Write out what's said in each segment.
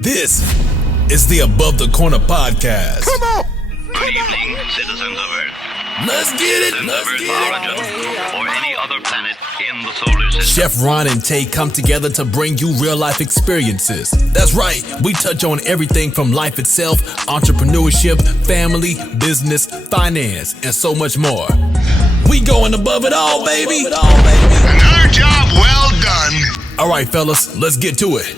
This is the Above the Corner podcast. Come on! Good evening, citizens of Earth. Let's get it. Citizens of Earth, origin, or any other planet in the solar system. Chef Ron and Tay come together to bring you real life experiences. That's right, we touch on everything from life itself, entrepreneurship, family, business, finance, and so much more. We going above it all, baby. Another job well done. All right, fellas, let's get to it.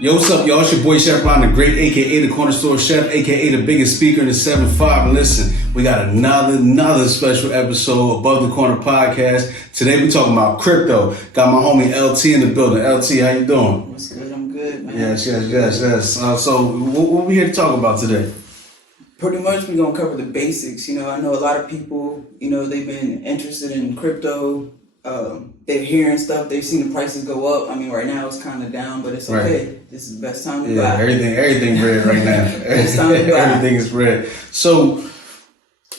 Yo, what's up, y'all? It's your boy Chef Ron, the Great, aka the Corner Store Chef, aka the biggest speaker in the 7-5. And listen, we got another special episode Above the Corner podcast. Today we talking about crypto. Got my homie L.T in the building. L.T, how you doing? What's good? I'm good, man. Yes. So what we here to talk about today? Pretty much we're going to cover the basics. You know, I know a lot of people, they've been interested in crypto. They're hearing stuff. They've seen the prices go up. I mean, right now it's kind of down, but it's okay. Right. This is the best time to buy. Everything red right now. Best time to buy. Everything is red. So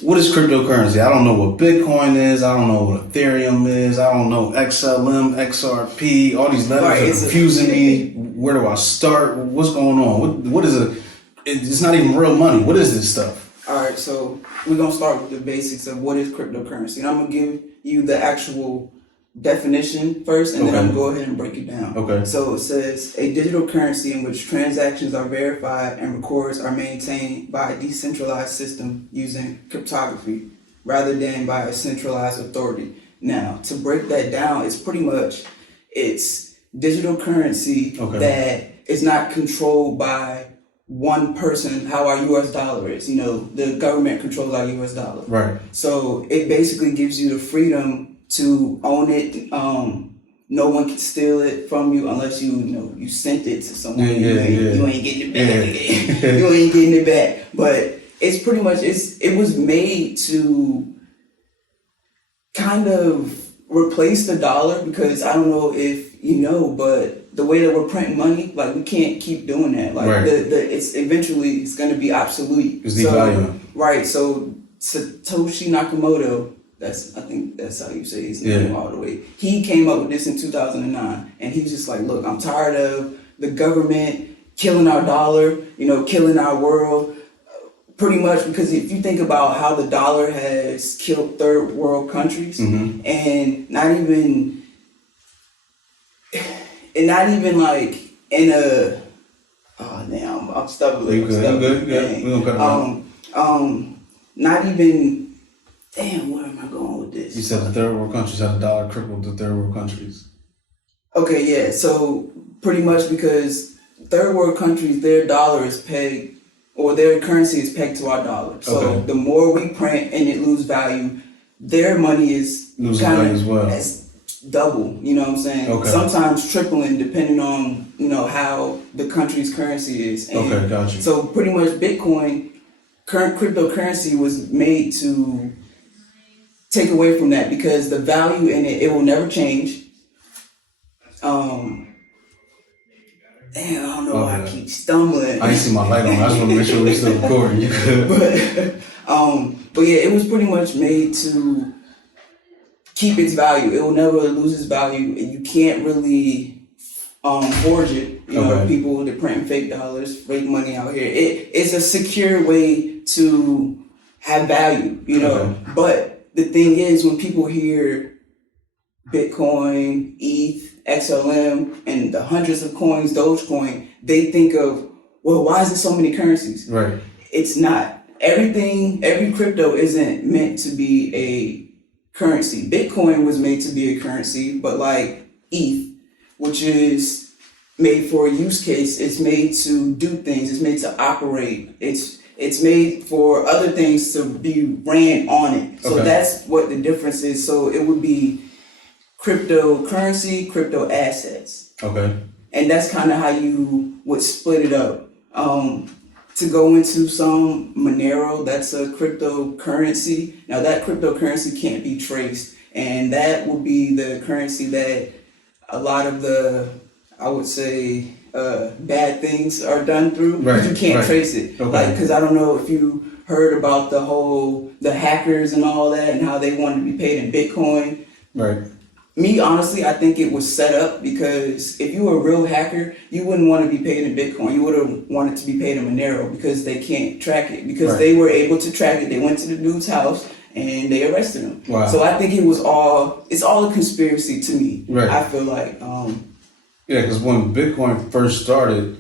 what is cryptocurrency? I don't know what Bitcoin is. I don't know what Ethereum is. I don't know XLM, XRP. All these letters are confusing me. Where do I start? What's going on? What is it? It's not even real money. What is this stuff? All right, so we're going to start with the basics of what is cryptocurrency. And I'm going to give you the actual definition first, and then I'm going to go ahead and break it down. Okay. So it says, a digital currency in which transactions are verified and records are maintained by a decentralized system using cryptography rather than by a centralized authority. Now, to break that down, it's digital currency that is not controlled by one person, how our U.S. dollar is. The government controls our U.S. dollar. Right. So it basically gives you the freedom to own it. No one can steal it from you unless you sent it to someone. You ain't getting it back. You ain't getting it back. But it's pretty much, it was made to kind of replace the dollar, because I don't know if you know, but the way that we're printing money, like, we can't keep doing that. Like, right. It's going to be obsolete. It's devaluing. Right. So Satoshi Nakamoto, I think that's how you say his name all the way. He came up with this in 2009, and he was just like, look, I'm tired of the government killing our dollar, killing our world. Pretty much, because if you think about how the dollar has killed third world countries, and not even like in a, I'm stumbling. Good. We're gonna cut it out. Not even, where am I going with this? You said the third world countries had the dollar crippled the third world countries. Okay, yeah. So pretty much, because third world countries, their dollar is pegged, or their currency is pegged to our dollar. So the more we print and it lose value, their money is losing value as well. As double, you know what I'm saying? Okay. Sometimes tripling, depending on, how the country's currency is. And gotcha. So pretty much Bitcoin, current cryptocurrency, was made to take away from that, because the value in it will never change. I don't know why I keep stumbling. I ain't see my light on. I just want to make sure we're still recording. You good? But yeah, it was pretty much made to keep its value. It will never lose its value, and you can't really forge it. People, they're printing fake dollars, fake money out here. It's a secure way to have value, But the thing is, when people hear Bitcoin, ETH, XLM, and the hundreds of coins, Dogecoin, they think of, well, why is there so many currencies? Right. It's not. Every crypto isn't meant to be a currency. Bitcoin was made to be a currency, but like ETH, which is made for a use case, it's made to do things, it's made to operate, it's made for other things to be ran on it. So that's what the difference is. So it would be cryptocurrency, crypto assets. Okay. And that's kind of how you would split it up. To go into some Monero, that's a cryptocurrency. Now that cryptocurrency can't be traced, and that would be the currency that a lot of the, I would say, bad things are done through. Right. You can't trace it. Because I don't know if you heard about the hackers and all that, and how they wanted to be paid in Bitcoin. Right. Me, honestly, I think it was set up because if you were a real hacker, you wouldn't want to be paid in Bitcoin. You would have wanted to be paid in Monero because they can't track it. Because they were able to track it. They went to the dude's house and they arrested him. Wow. So I think it's all a conspiracy to me. Right. I feel like. Yeah, because when Bitcoin first started,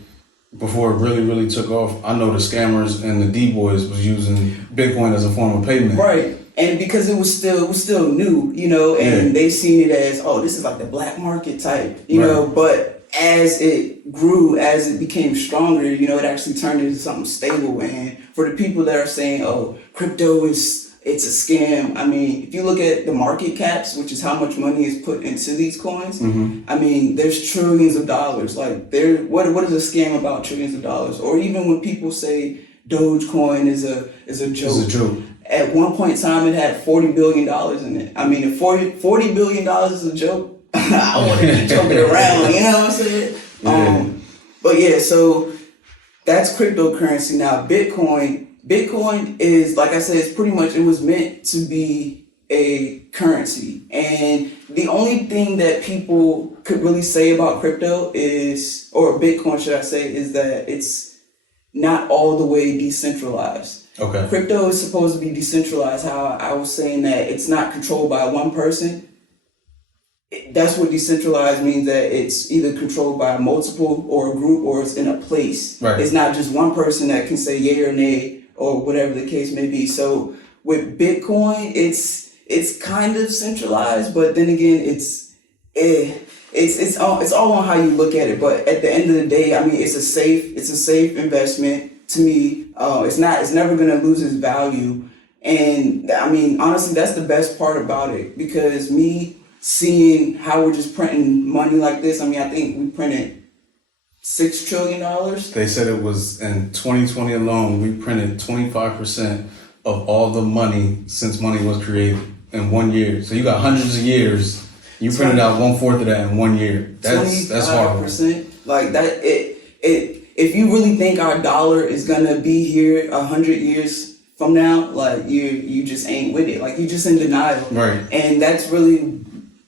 before it really, really took off, I know the scammers and the D-boys was using Bitcoin as a form of payment. Right. And because it was still new, you know, and they seen it as, oh, this is like the black market type, you know, but as it grew, as it became stronger, you know, it actually turned into something stable. And for the people that are saying, oh, crypto it's a scam. I mean, if you look at the market caps, which is how much money is put into these coins, I mean, there's trillions of dollars. Like, what is a scam about trillions of dollars? Or even when people say Dogecoin is a joke. It's a joke. At one point in time, it had $40 billion in it. I mean, if $40 billion is a joke, I want to keep joking around, you know what I'm saying? Yeah. But yeah, so that's cryptocurrency. Now, Bitcoin is, like I said, it's pretty much, it was meant to be a currency. And the only thing that people could really say about crypto is, or Bitcoin, should I say, is that it's not all the way decentralized. Okay. Crypto is supposed to be decentralized. How I was saying that it's not controlled by one person. That's what decentralized means, that it's either controlled by multiple or a group, or it's in a place. Right. It's not just one person that can say yay or nay or whatever the case may be. So with Bitcoin, it's kind of centralized, but then again, it's all on how you look at it. But at the end of the day, I mean, it's a safe investment. To me, it's never gonna lose its value. And I mean, honestly, that's the best part about it, because me seeing how we're just printing money like this, I mean, I think we printed $6 trillion. They said it was in 2020 alone, we printed 25% of all the money since money was created in 1 year. So you got hundreds of years, you printed out 1/4 of that in 1 year. That's horrible. Like that, if you really think our dollar is gonna be here 100 years from now, like you just ain't with it. Like, you just in denial. Right. And that's really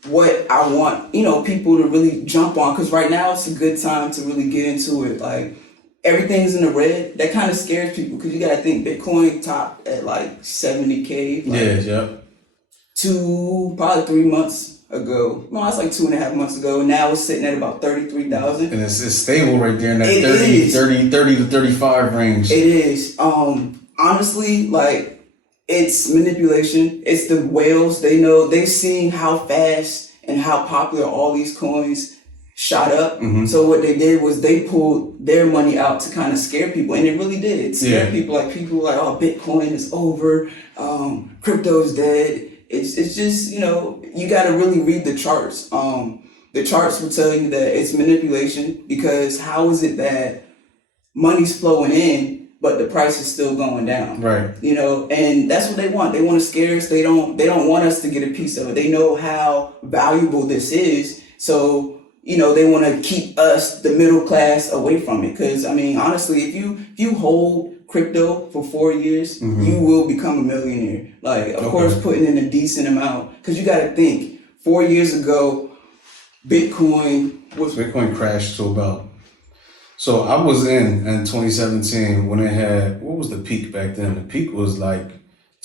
what I want, you know, people to really jump on, because right now it's a good time to really get into it. Like, everything's in the red. That kind of scares people, because you gotta think Bitcoin topped at like 70K. Like, probably 3 months ago. No, it's like 2.5 months ago. And now it's sitting at about 33,000. And it's stable right there in that 30 to 35 range. It is. Honestly, like, it's manipulation. It's the whales. They've seen how fast and how popular all these coins shot up. So what they did was they pulled their money out to kind of scare people, and it really did. It scared people. Like, people were like, oh, Bitcoin is over. Crypto's dead. It's just, you know, you got to really read the charts. The charts will tell you that it's manipulation, because how is it that money's flowing in, but the price is still going down? Right. You know, and that's what they want. They want to scare us. They don't want us to get a piece of it. They know how valuable this is. So, you know, they want to keep us, the middle class, away from it. Because, I mean, honestly, if you hold crypto for 4 years, you will become a millionaire. Like, of course, putting in a decent amount. Because you got to think, 4 years ago, Bitcoin crashed to about. So I was in 2017 when it had, what was the peak back then? The peak was like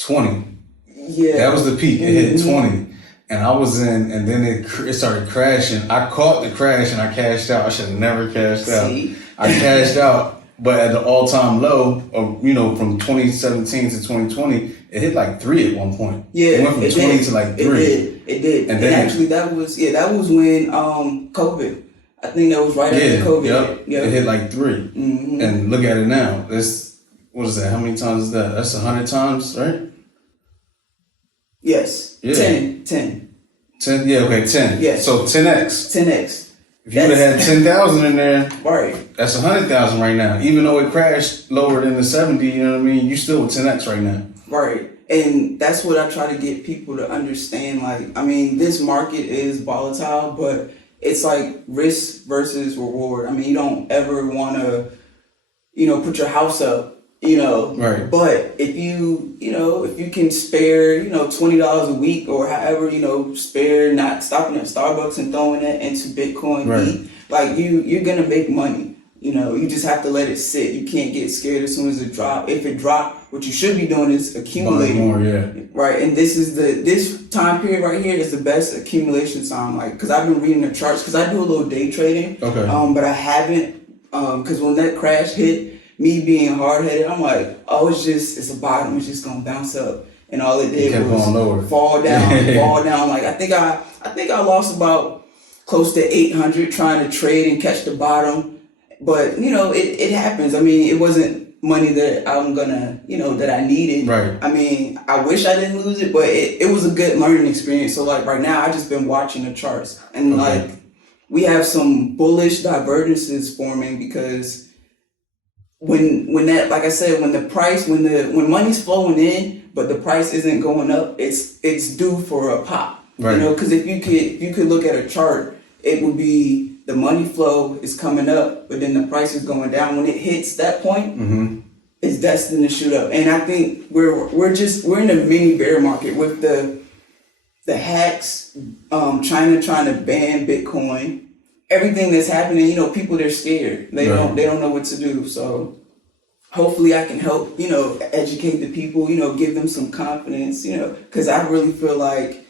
20. Yeah. That was the peak. It hit 20. And I was in, and then it started crashing. I caught the crash and I cashed out. I should have never cashed out. I cashed out, but at the all-time low of, you know, from 2017 to 2020, it hit like 3 at one point. Yeah, it went from 20 to like 3. It did. And then actually, that was when COVID. I think that was right after COVID. Yep. It hit like 3. And look at it now. What is that? How many times is that? That's 100 times, right? Yes. Yeah. 10. 10. Yeah. Okay. 10. Yes. So 10x. 10x. If you would have had 10,000 in there, right? That's 100,000 right now. Even though it crashed lower than the 70, you know what I mean? You still with 10x right now. Right. And that's what I try to get people to understand. Like, I mean, this market is volatile, but it's like risk versus reward. I mean, you don't ever want to, you know, put your house up Right. But if if you can spare, $20 a week or however, spare not stopping at Starbucks and throwing that into Bitcoin, Right. like you're going to make money. You just have to let it sit. You can't get scared as soon as it drop. If it drop, what you should be doing is accumulating. More, yeah. Right. And this time period right here is the best accumulation time. Like, because I've been reading the charts, because I do a little day trading. Okay. But I haven't, because when that crash hit, me being hard headed, I'm like, oh, it's a bottom. It's just gonna bounce up, and all it did was fall down, fall down. Like I think I lost about close to 800 trying to trade and catch the bottom, but it happens. I mean, it wasn't money that I'm gonna that I needed. Right. I mean, I wish I didn't lose it, but it was a good learning experience. So like right now, I just been watching the charts, and like we have some bullish divergences forming because. When that, like I said, when money's flowing in, but the price isn't going up, it's due for a pop. Right. Because if you could look at a chart, it would be the money flow is coming up, but then the price is going down. When it hits that point, it's destined to shoot up. And I think we're in a mini bear market with the hacks, China trying to ban Bitcoin. Everything that's happening, people, they're scared. They don't know what to do. So hopefully I can help, educate the people, give them some confidence, because I really feel like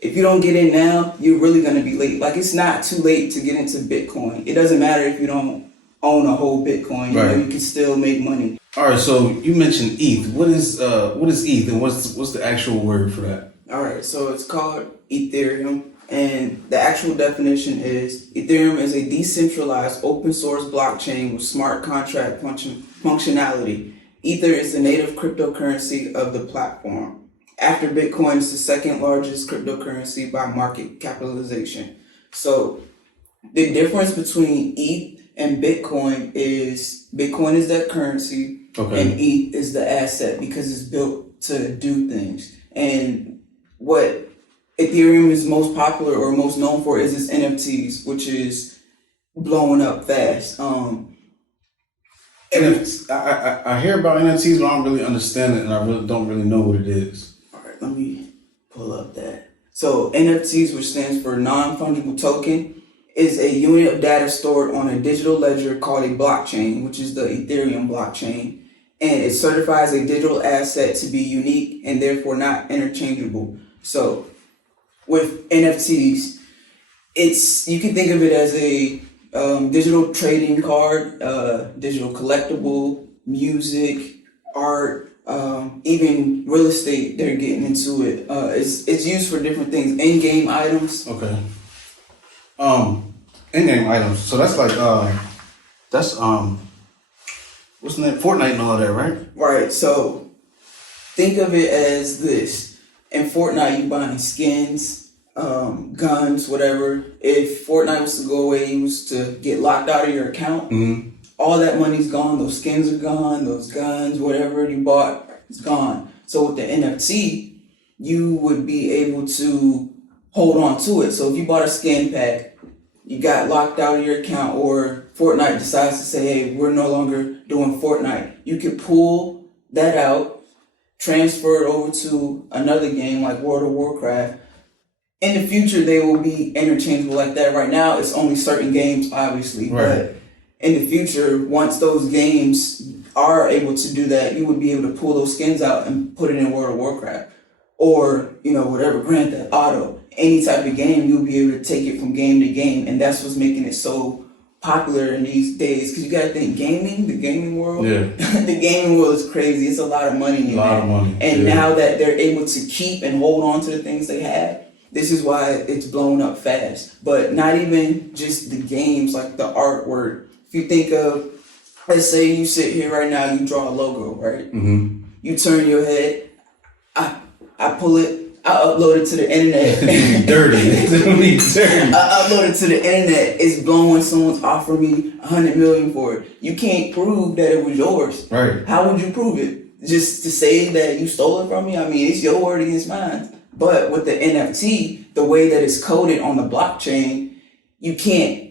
if you don't get in now, you're really going to be late. Like, it's not too late to get into Bitcoin. It doesn't matter if you don't own a whole Bitcoin, you can still make money. All right. So you mentioned ETH. What is ETH, and what's the actual word for that? All right. So it's called Ethereum. And the actual definition is Ethereum is a decentralized open source blockchain with smart contract functionality. Ether is the native cryptocurrency of the platform. After Bitcoin, it's the second largest cryptocurrency by market capitalization. So the difference between ETH and Bitcoin is that currency and ETH is the asset because it's built to do things. And what Ethereum is most popular or most known for is its NFTs, which is blowing up fast. I hear about NFTs, but I don't really understand it, and I don't really know what it is. All right, let me pull up that. So NFTs, which stands for non-fungible token, is a unit of data stored on a digital ledger called a blockchain, which is the Ethereum blockchain, and it certifies a digital asset to be unique and therefore not interchangeable. So with NFTs, you can think of it as a digital trading card, digital collectible, music, art, even real estate. They're getting into it. It's used for different things. In-game items. Okay. In-game items. So that's like what's the name? Fortnite and all that, right? Right. So think of it as this. In Fortnite, you buying skins, guns, whatever. If Fortnite was to go away, you was to get locked out of your account, all that money's gone. Those skins are gone. Those guns, whatever you bought, is gone. So with the NFT, you would be able to hold on to it. So if you bought a skin pack, you got locked out of your account, or Fortnite decides to say, hey, we're no longer doing Fortnite, you could pull that out, transfer it over to another game like World of Warcraft. In the future, they will be interchangeable like that. Right now, it's only certain games, obviously. Right. But in the future, once those games are able to do that, you would be able to pull those skins out and put it in World of Warcraft. Or, whatever, Grand Theft Auto. Any type of game, you'll be able to take it from game to game. And that's what's making it so popular in these days, because you got to think the gaming world. Yeah. The gaming world is crazy. It's a lot of money in there. And now that they're able to keep and hold on to the things they have, this is why it's blown up fast. But not even just the games, like the artwork. If you think of, let's say you sit here right now, you draw a logo, right? Mm-hmm. You turn your head, I pull it, I upload it to the internet. Dirty. I upload it to the internet. It's blowing. Someone's offering me $100 million for it. You can't prove that it was yours. Right. How would you prove it? Just to say that you stole it from me? I mean, it's your word against mine. But with the NFT, the way that it's coded on the blockchain, you can't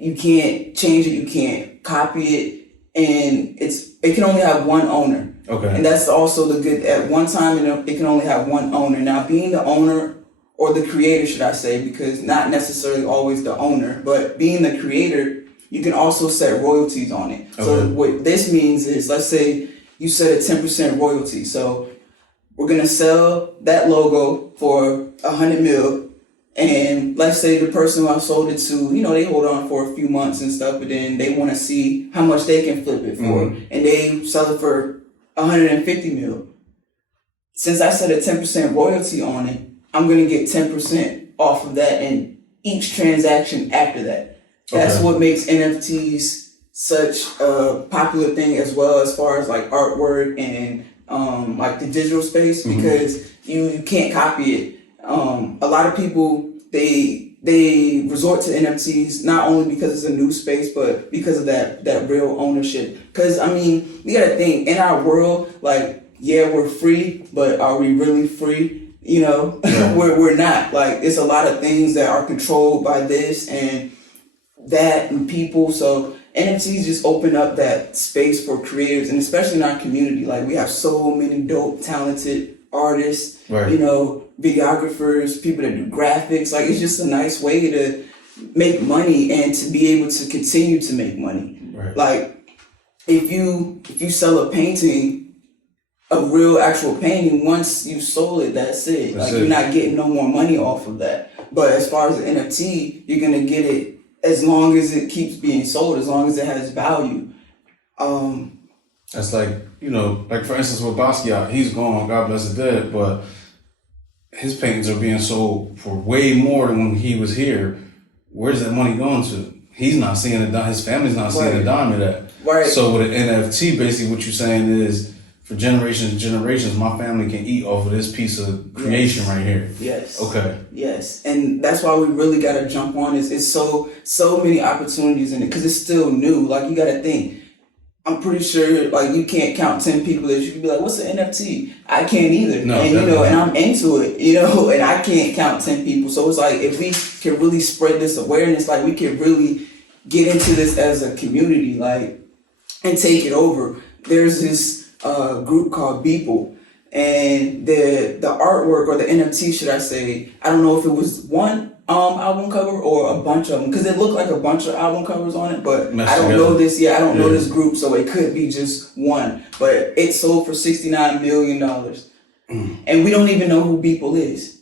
change it. You can't copy it, and it can only have one owner. Okay. And that's also the good, at one time it can only have one owner. Now being the owner, or the creator should I say, because not necessarily always the owner, but being the creator, you can also set royalties on it. Okay. So what this means is, let's say you set a 10% royalty. So we're gonna sell that logo for $100 million. And let's say the person who I sold it to, you know, they hold on for a few months and stuff, but then they want to see how much they can flip it for, and they sell it for $150 million. Since I set a 10% royalty on it, I'm gonna get 10% off of that in each transaction after that. That's what makes NFTs such a popular thing, as well as far as like artwork and like the digital space, because you can't copy it. A lot of people, they resort to NFTs not only because it's a new space, but because of that real ownership. Because I mean, we gotta think, in our world, like, yeah, we're free, but are we really free? You know, we're not. Like, it's a lot of things that are controlled by this and that and people. So NFTs just open up that space for creators, and especially in our community. Like, we have so many dope, talented artists, you know, videographers, people that do graphics. Like, it's just a nice way to make money and to be able to continue to make money. Like, if you sell a painting, a real actual painting, once you sold it, that's it. Like, you're not getting no more money off of that. But as far as the NFT, you're gonna get it as long as it keeps being sold, as long as it has value. That's like, you know, like for instance with Basquiat, he's gone, God bless the dead, but his paintings are being sold for way more than when he was here. Where's that money going to? He's not seeing a dime, his family's not seeing a dime of that. So with an NFT, basically what you're saying is, for generations and generations, my family can eat off of this piece of creation right here. Okay. And that's why we really got to jump on this. It's so many opportunities in it, because it's still new. Like, you got to think, I'm pretty sure, like, you can't count 10 people that you can be like, what's an NFT? I can't either. No, and, you know, and I'm into it, you know, and I can't count 10 people. So it's like, if we can really spread this awareness, like, we can really get into this as a community, like, and take it over. There's this group called Beeple, and the artwork, or the NFT, should I say, I don't know if it was one album cover or a bunch of them, because it looked like a bunch of album covers on it, but I don't know this. I don't know this group, so it could be just one. But it sold for $69 million, and we don't even know who Beeple is.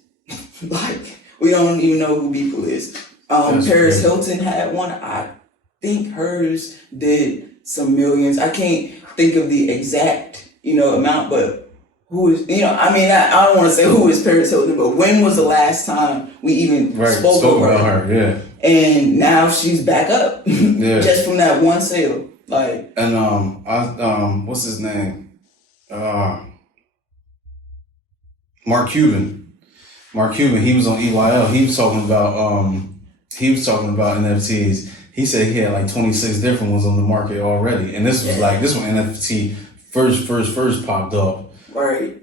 Like, we don't even know who Beeple is. Paris Hilton had one. I think hers did some millions. I can't think of the exact, you know, amount, but who is, you know, I mean, I don't want to say who is Paris Hilton, but when was the last time we even spoke about her? And now she's back up, just from that one sale. Like, and what's his name? Mark Cuban. He was on EYL. He was talking about NFTs. He said he had like 26 different ones on the market already. And this was like, this one NFT first popped up. Right.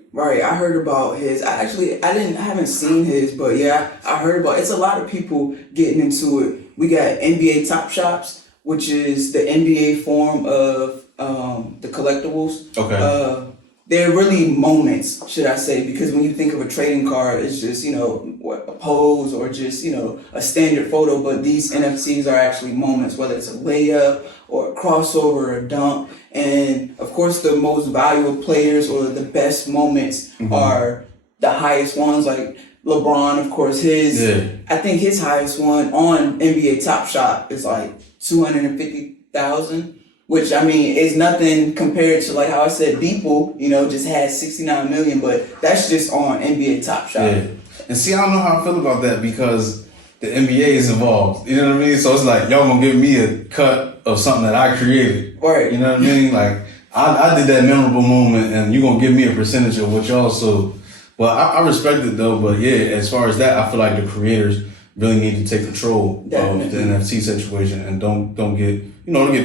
I heard about his. I haven't seen his, but yeah, I heard about it. It's a lot of people getting into it. We got NBA Top Shops, which is the NBA form of the collectibles. Okay. They're really moments, should I say, because when you think of a trading card, it's just, you know, a pose or just, you know, a standard photo, but these NFTs are actually moments, whether it's a layup or a crossover or a dunk. And of course, the most valuable players or the best moments are the highest ones, like LeBron, of course, I think his highest one on NBA Top Shop is like 250,000. Which, I mean, is nothing compared to, like how I said, Beeple, you know, just had 69 million, but that's just on NBA Top Shop. Yeah. And see, I don't know how I feel about that, because the NBA is involved. You know what I mean? So it's like, y'all gonna give me a cut of something that I created. Right. You know what I mean? Like, I did that memorable moment, and you're gonna give me a percentage of what y'all so. Well, I respect it though, but yeah, as far as that, I feel like the creators really need to take control of the NFT situation and don't get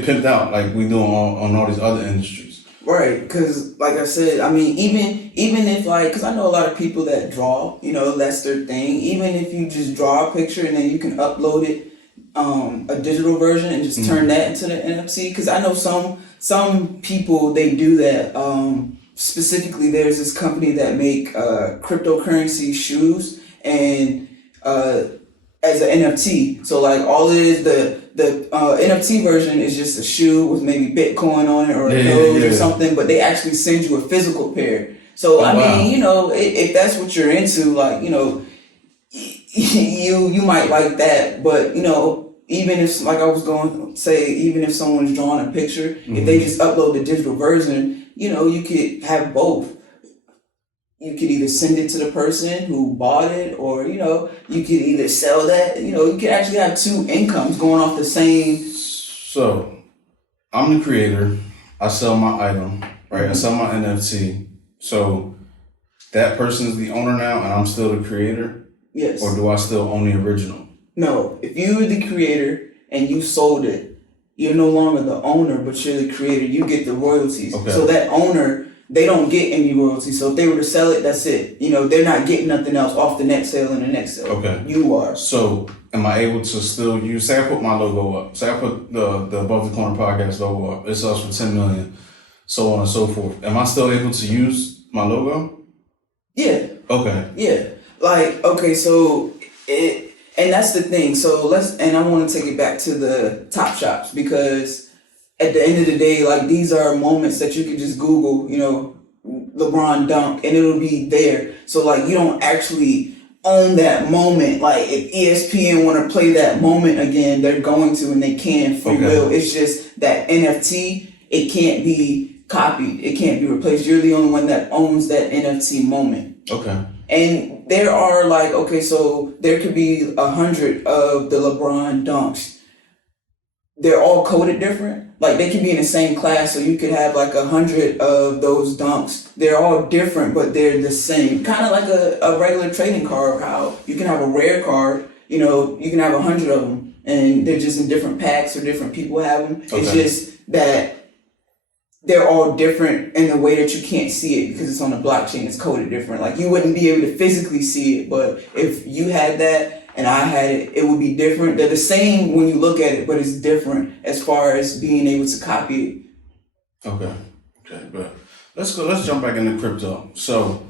pimped out like we do on all these other industries. Right, because like I said, I mean, even if, like, because I know a lot of people that draw, you know, that's their thing. Even if you just draw a picture and then you can upload it, a digital version, and just turn that into the NFT. Because I know some people, they do that. specifically, there's this company that make cryptocurrency shoes and as an NFT. So like all it is, the NFT version is just a shoe with maybe Bitcoin on it or a nose or something, but they actually send you a physical pair. So I mean, you know, if that's what you're into, like, you know, you might like that, but you know, even if, like I was going to say, even if someone's drawing a picture, if they just upload the digital version, you know, you could have both. You could either send it to the person who bought it, or, you know, you could either sell that. You know, you could actually have two incomes going off the same. So, I'm the creator. I sell my item, right? I sell my NFT. So, that person is the owner now, and I'm still the creator? Yes. Or do I still own the original? No. If you're the creator and you sold it, you're no longer the owner, but you're the creator. You get the royalties. Okay. So that owner, they don't get any royalties. So if they were to sell it, that's it. You know, they're not getting nothing else off the next sale and the next sale. Okay. You are. So am I able to still use, say I put my logo up, say I put the Above the Corner podcast logo up, it sells for 10 million, so on and so forth. Am I still able to use my logo? Yeah. Okay. Yeah. Like, okay, so and that's the thing. So and I want to take it back to the top shops, because at the end of the day, like, these are moments that you can just Google, you know, LeBron dunk, and it'll be there. So like, you don't actually own that moment. Like, if ESPN want to play that moment again, they're going to, and they can free will. It's just that NFT, it can't be copied. It can't be replaced. You're the only one that owns that NFT moment. Okay. And there are like, okay, so there could be 100 of the LeBron dunks. They're all coded different. Like, they could be in the same class, so you could have like 100 of those dunks. They're all different, but they're the same. Kind of like a regular trading card, how you can have a rare card, you know, you can have 100 of them, and they're just in different packs or different people have them. Okay. It's just that they're all different in the way that you can't see it because it's on the blockchain. It's coded different. Like, you wouldn't be able to physically see it, but if you had that and I had it, it would be different. They're the same when you look at it, but it's different as far as being able to copy it. Okay, but let's jump back into crypto. So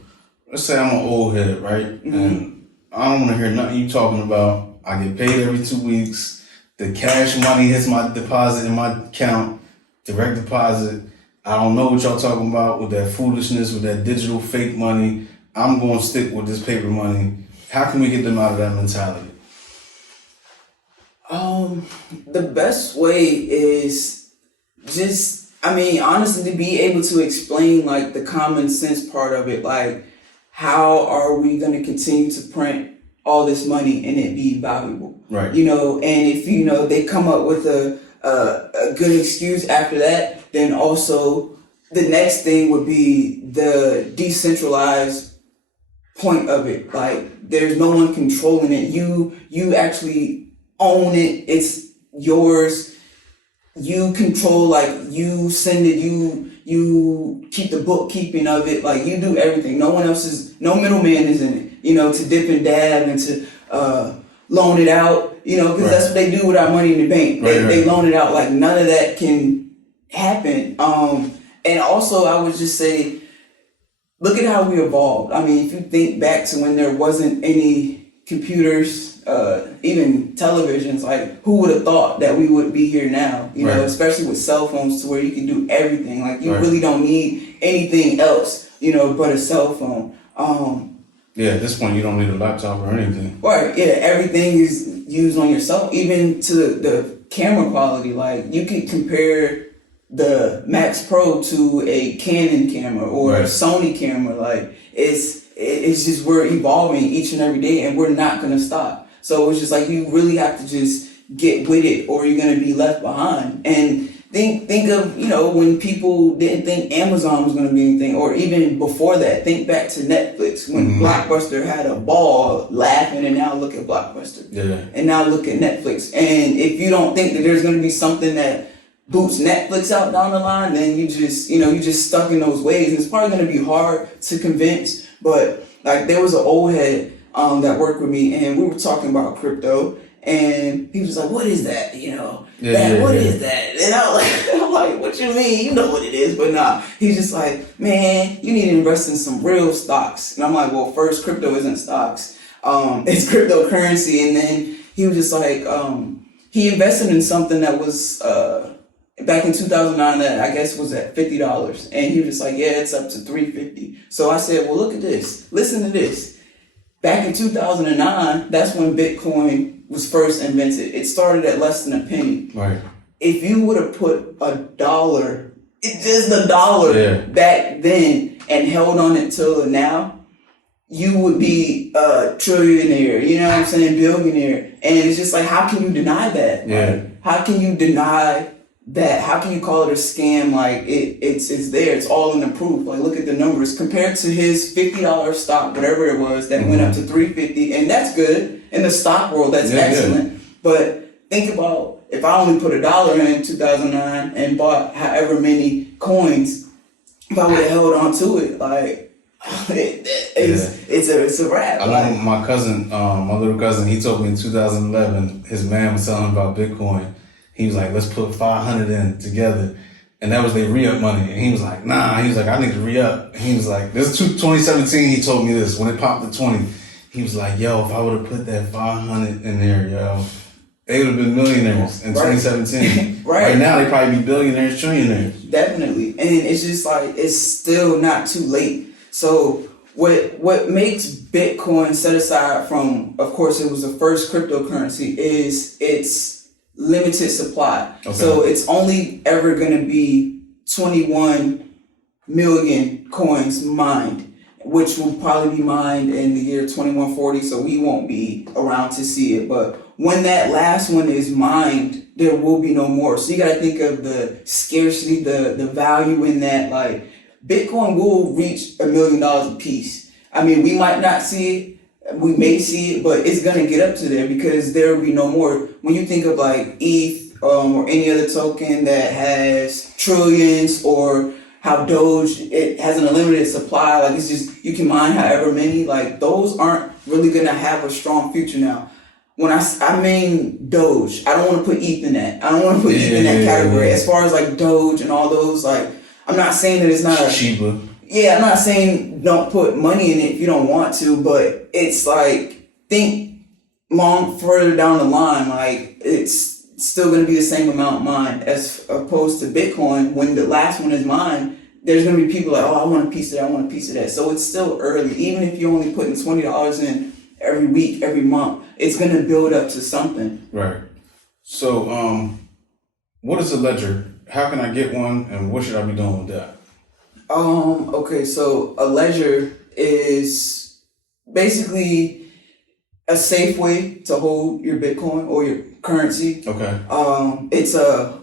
let's say I'm an old head, right? Mm-hmm. And I don't want to hear nothing you talking about. I get paid every 2 weeks. The cash money hits my deposit in my account, direct deposit. I don't know what y'all talking about with that foolishness, with that digital fake money. I'm going to stick with this paper money. How can we get them out of that mentality? The best way is just, I mean, honestly, to be able to explain like the common sense part of it. Like, how are we going to continue to print all this money and it be valuable? Right. You know, and if, you know, they come up with a good excuse after that, then also the next thing would be the decentralized point of it. Like, there's no one controlling it. You actually own it. It's yours. You control, like, you send it, you keep the bookkeeping of it. Like, you do everything. No middleman is in it, you know, to dip and dab and to loan it out, you know, because that's what they do with our money in the bank. They loan it out. Like, none of that can happen. And also, I would just say, look at how we evolved. I mean, if you think back to when there wasn't any computers, even televisions, like, who would have thought that we would be here now? You know, especially with cell phones, to where you can do everything. Like, you really don't need anything else, you know, but a cell phone. Yeah, at this point, you don't need a laptop or anything. Right, yeah, everything is used on your cell, even to the camera quality. Like, you could compare the Max Pro to a Canon camera or a Sony camera. Like, it's just, we're evolving each and every day, and we're not going to stop. So it's just like, you really have to just get with it, or you're going to be left behind. And think of, you know, when people didn't think Amazon was going to be anything, or even before that, think back to Netflix, when Blockbuster had a ball laughing, and now look at Blockbuster. Yeah. And now look at Netflix. And if you don't think that there's going to be something that boots Netflix out down the line, then you just stuck in those ways. And it's probably going to be hard to convince, but like, there was an old head that worked with me, and we were talking about crypto, and he was like, "What is that? You know, what is that?" And I'm like, what what you mean? You know what it is. But nah, he's just like, man, you need to invest in some real stocks. And I'm like, well, first, crypto isn't stocks. It's cryptocurrency. And then he was just like, he invested in something that was back in 2009 that I guess was at $50. And he was just like, yeah, it's up to $350. So I said, well, look at this. Listen to this. Back in 2009, that's when Bitcoin was first invented. It started at less than a penny. Right. If you would have put $1, just $1 back then and held on it till now, you would be a trillionaire, you know what I'm saying, billionaire. And it's just like, how can you deny that? Yeah. Like, how can you deny that? How can you call it a scam? Like it's there. It's all in the proof. Like look at the numbers compared to his $50 stock, whatever it was, that went up to $350, and that's good in the stock world. That's excellent. Yeah. But think about if I only put $1 in 2009 and bought however many coins, if I would have held on to it, like. It's a wrap. I know my cousin, my little cousin. He told me in 2011, his man was telling him about Bitcoin. He was like, let's put 500 in together. And that was their re-up money. And he was like, nah. He was like, I need to re-up. And he was like, this is 2017. He told me this when it popped to 20. He was like, yo, if I would have put that 500 in there, yo, they would have been millionaires in 2017. Right now, they probably be billionaires, trillionaires. Definitely. And it's just like, it's still not too late. So what makes Bitcoin set aside from, of course, it was the first cryptocurrency, is its limited supply. Okay. So it's only ever going to be 21 million coins mined, which will probably be mined in the year 2140. So we won't be around to see it. But when that last one is mined, there will be no more. So you got to think of the scarcity, the value in that. Like Bitcoin will reach $1 million a piece. I mean, we might not see it. We may see it, but it's going to get up to there because there will be no more. When you think of like ETH or any other token that has trillions, or how Doge, it has an unlimited supply, like it's just, you can mine however many, like those aren't really going to have a strong future now. When I mean Doge, I don't want to put ETH in that. I don't want to put ETH in that category. As far as like Doge and all those, like, I'm not saying that it's not Shiba. Yeah, I'm not saying don't put money in it if you don't want to, but it's like, think further down the line, like it's still going to be the same amount mined as opposed to Bitcoin. When the last one is mined, there's going to be people like, oh, I want a piece of that, I want a piece of that. So it's still early. Even if you're only putting $20 in every week, every month, it's going to build up to something. Right. So, what is a ledger? How can I get one, and what should I be doing with that? Okay, so a ledger is basically a safe way to hold your Bitcoin or your currency. Okay. It's a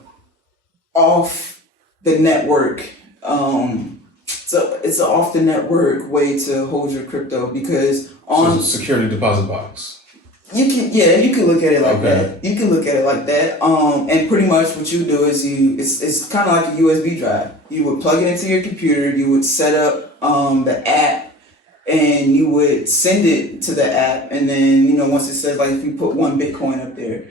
off the network. So it's an off the network way to hold your crypto, because on security deposit box. You can look at it like that. You can look at it like that. And pretty much what you do is it's kind of like a USB drive. You would plug it into your computer. You would set up the app, and you would send it to the app. And then once it says, like, if you put 1 Bitcoin up there,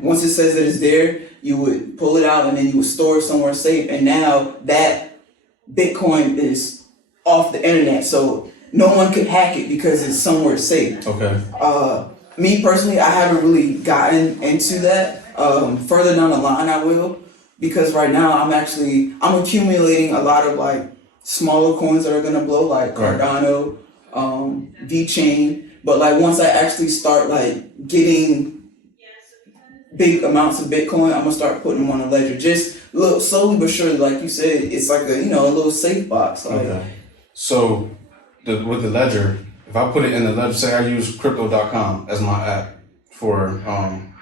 once it says that it's there, you would pull it out, and then you would store it somewhere safe. And now that Bitcoin is off the internet, so no one could hack it because it's somewhere safe. Okay. Me personally, I haven't really gotten into that. Further down the line, I will, because right now I'm accumulating a lot of like smaller coins that are gonna blow, like Cardano, VeChain. But like once I actually start like getting big amounts of Bitcoin, I'm gonna start putting them on a ledger. Just look slowly but surely, like you said, it's like a a little safe box. Like, okay. So with the ledger, if I put it in the ledger, say I use crypto.com as my app for,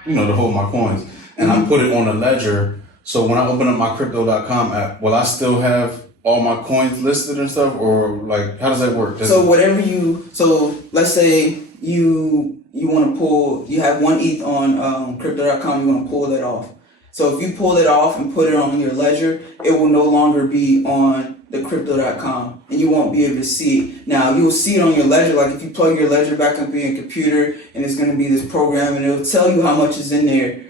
to hold my coins, and I put it on the ledger, so when I open up my crypto.com app, will I still have all my coins listed and stuff, or like, how does that work? So let's say you want to pull, you have 1 ETH on crypto.com, you want to pull that off. So if you pull it off and put it on your ledger, it will no longer be on the crypto.com, and you won't be able to see it. Now, you'll see it on your ledger, like if you plug your ledger back up in your computer, and it's going to be this program, and it'll tell you how much is in there.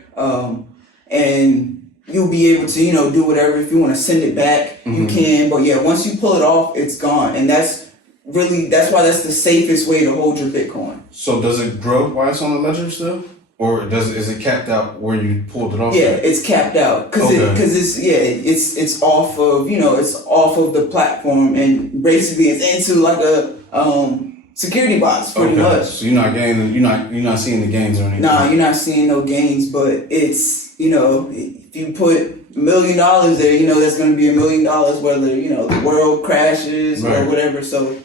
And you'll be able to, do whatever. If you want to send it back, you can. But yeah, once you pull it off, it's gone. And that's why that's the safest way to hold your Bitcoin. So does it grow while it's on the ledger still? Or is it capped out where you pulled it off? Yeah, it's capped out because it's off of it's off of the platform, and basically it's into like a security box pretty much. So you're not seeing the gains or anything. Nah, you're not seeing no gains, but it's if you put $1 million there, that's going to be $1 million whether the world crashes or whatever. So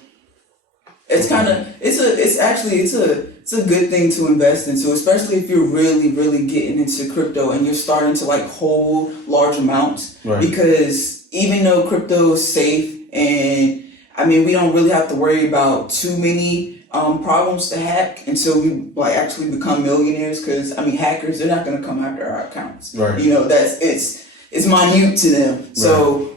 it's kind of it's a good thing to invest into, especially if you're really, really getting into crypto and you're starting to like hold large amounts. Right. Because even though crypto is safe, and I mean, we don't really have to worry about too many problems to hack until we like actually become millionaires. Because I mean, hackers, they're not going to come after our accounts. Right. It's minute to them. Right. So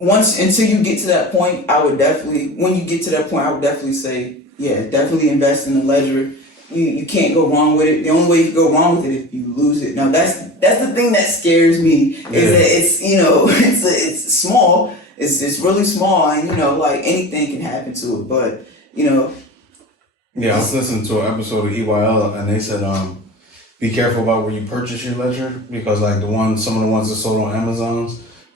until you get to that point, when you get to that point, I would definitely say, yeah, definitely invest in the ledger. You can't go wrong with it. The only way you can go wrong with it is if you lose it. Now that's the thing that scares me is that it's it's small. It's really small, and like anything can happen to it. But yeah, I was listening to an episode of EYL, and they said be careful about where you purchase your ledger, because like some of the ones that sold on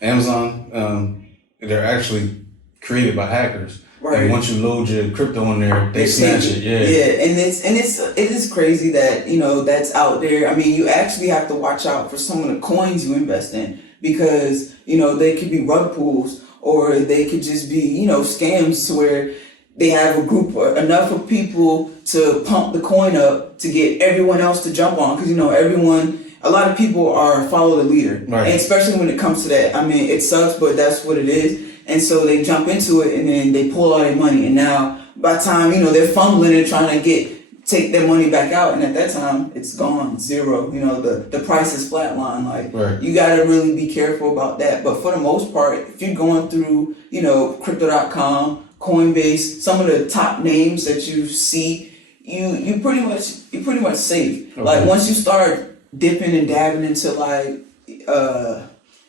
Amazon, they're actually created by hackers. Right. And once you load your crypto in there, they snatch it. Yeah. Yeah, and it is crazy that that's out there. I mean, you actually have to watch out for some of the coins you invest in, because they could be rug pulls, or they could just be scams to where they have a group enough of people to pump the coin up to get everyone else to jump on, because a lot of people are follow the leader, right. And especially when it comes to that. I mean, it sucks, but that's what it is. And so they jump into it, and then they pull all their money. And now, by the time, they're fumbling and trying to take their money back out. And at that time, it's gone, zero. The price is flatline. Like, right. You got to really be careful about that. But for the most part, if you're going through, crypto.com, Coinbase, some of the top names that you see, you're pretty much safe. Okay. Like, once you start dipping and dabbing into, like,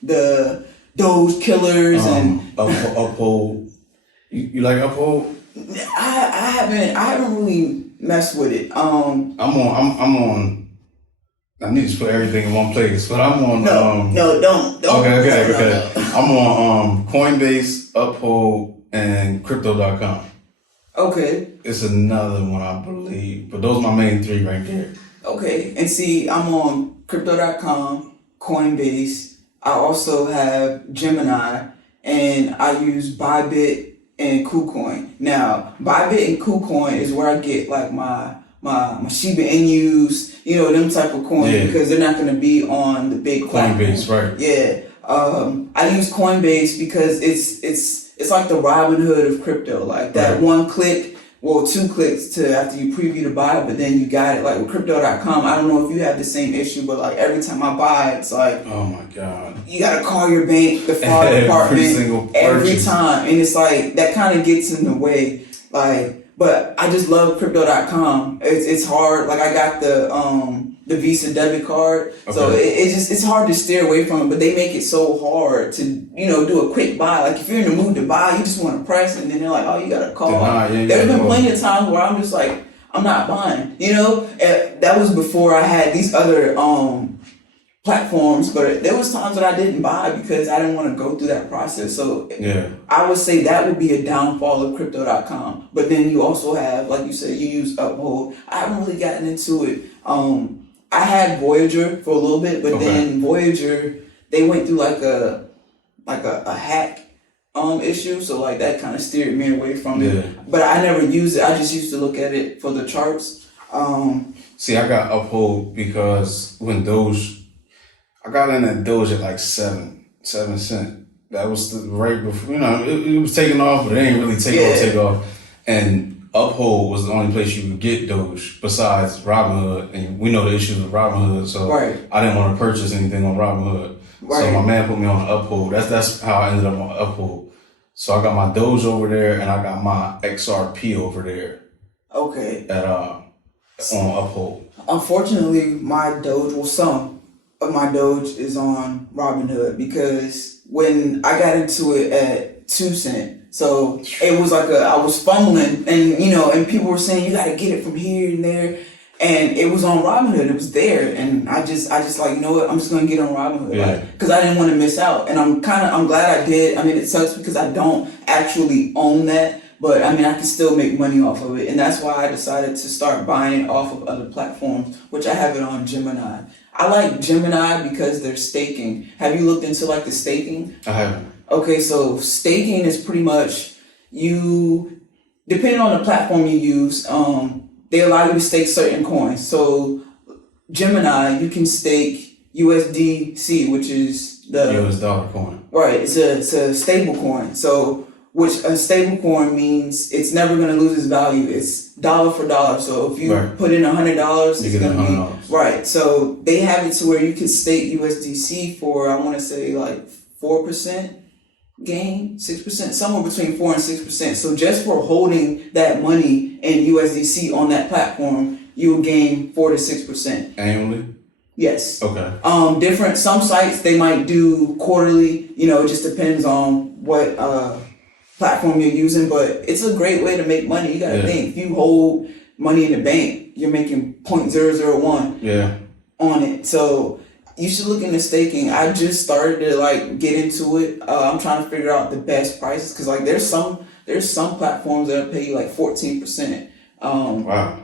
the Doge killers and Uphold. You like Uphold? I haven't really messed with it. I'm on. I need to put everything in one place, but I'm on. No, don't. Okay. I'm on Coinbase, Uphold, and Crypto.com. Okay. It's another one, I believe, but those are my main three right there. Okay, and see, I'm on Crypto.com, Coinbase. I also have Gemini, and I use Bybit and KuCoin. Now, Bybit and KuCoin is where I get like my Shiba Inus, them type of coins, because they're not going to be on the big Coinbase, right? Yeah. I use Coinbase because it's like the Robin Hood of crypto, like that one click. Well, 2 clicks to after you preview to buy it, but then you got it. Like with Crypto.com, I don't know if you have the same issue, but like every time I buy it, it's like, oh my God, you gotta call your bank, the fraud department every time, and it's like that kind of gets in the way. Like, but I just love Crypto.com. It's hard. Like I got the Visa debit card, so it's hard to steer away from it. But they make it so hard to do a quick buy. Like if you're in the mood to buy, you just want to press, and then they're like, oh, you gotta call. There's been plenty of times where I'm just like, I'm not buying. And that was before I had these other platforms, but there was times that I didn't buy because I didn't want to go through that process. So I would say that would be a downfall of Crypto.com. But then you also have, like you said, you use Uphold. I haven't really gotten into it. I had Voyager for a little bit, but then Voyager, they went through like a hack issue, so like that kind of steered me away from it. But I never used it. I just used to look at it for the charts. See, I got Uphold because when Doge, I got in at Doge at like 7 cents. That was right before, it was taking off, but it ain't really take off. And Uphold was the only place you could get Doge besides Robinhood, and we know the issues with Robinhood, so I didn't want to purchase anything on Robinhood. So my man put me on Uphold. That's how I ended up on Uphold. So I got my Doge over there, and I got my XRP over there. Okay. On Uphold. Unfortunately, my Doge, well, some of my Doge is on Robinhood because when I got into it at 2 cents, so it was like I was fumbling, and and people were saying you got to get it from here and there, and it was on Robinhood. It was there, and I just like, you know what, I'm just gonna get on Robinhood, because I didn't want to miss out, and I'm glad I did. I mean, it sucks because I don't actually own that, but I mean, I can still make money off of it, and that's why I decided to start buying off of other platforms, which I have it on Gemini. I like Gemini because they're staking. Have you looked into like the staking? I haven't. Okay, so staking is pretty much you, depending on the platform you use, they allow you to stake certain coins. So Gemini, you can stake USDC, which is the US dollar coin. Right, it's a stable coin. So which a stable coin means it's never gonna lose its value. It's dollar for dollar. So if you put in $100, it's gonna be right. So they have it to where you can stake USDC for, I want to say like 4% gain, 6%, somewhere between 4 and 6%. So just for holding that money in USDC on that platform, you will gain 4 to 6% annually. Yes. Okay. Different. Some sites they might do quarterly. It just depends on what platform you're using. But it's a great way to make money. You gotta think, if you hold money in the bank, you're making 0.001 on it. So you should look into staking. I just started to like get into it. I'm trying to figure out the best prices because like there's some platforms that'll pay you like 14%. Wow.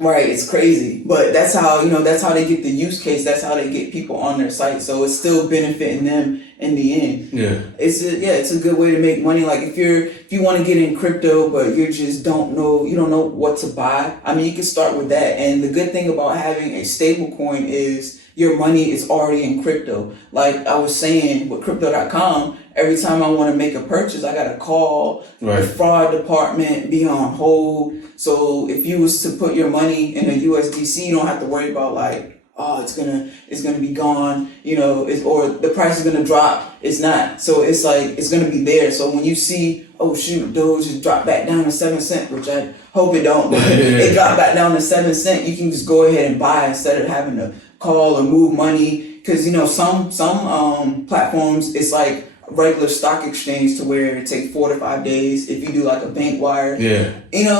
Right, it's crazy, but that's how they get the use case. That's how they get people on their site. So it's still benefiting them in the end. Yeah, it's a good way to make money. Like if you want to get in crypto, but you just don't know what to buy. I mean, you can start with that. And the good thing about having a stable coin is your money is already in crypto. Like I was saying with Crypto.com, every time I want to make a purchase, I got to call the fraud department, be on hold. So if you was to put your money in a USDC, you don't have to worry about like, oh, it's gonna be gone, or the price is gonna drop. It's not. So it's like it's gonna be there. So when you see, oh shoot, Doge just dropped back down to 7 cents, which I hope it don't, but it dropped back down to 7 cents, you can just go ahead and buy instead of having to call or move money. Because some platforms, it's like regular stock exchange to where it takes 4 to 5 days if you do like a bank wire. Yeah.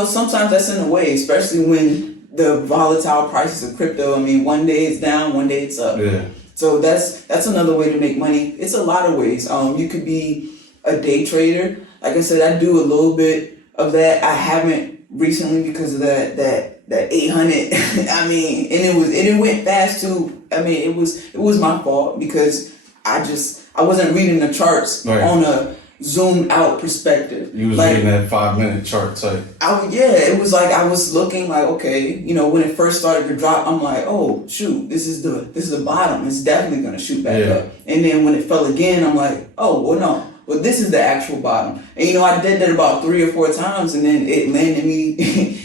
Sometimes that's in the way, especially when the volatile prices of crypto. I mean, one day it's down, one day it's up. Yeah. So that's another way to make money. It's a lot of ways. You could be a day trader. Like I said, I do a little bit of that. I haven't recently because of that 800. I mean, and it went fast too. I mean, it was my fault because I wasn't reading the charts on a zoomed out perspective. You was reading that 5-minute chart type. It was like I was looking like, okay, when it first started to drop, I'm like, oh shoot, this is the bottom. It's definitely gonna shoot back up. And then when it fell again, I'm like, oh well no. Well, this is the actual bottom. And I did that about 3 or 4 times, and then it landed me,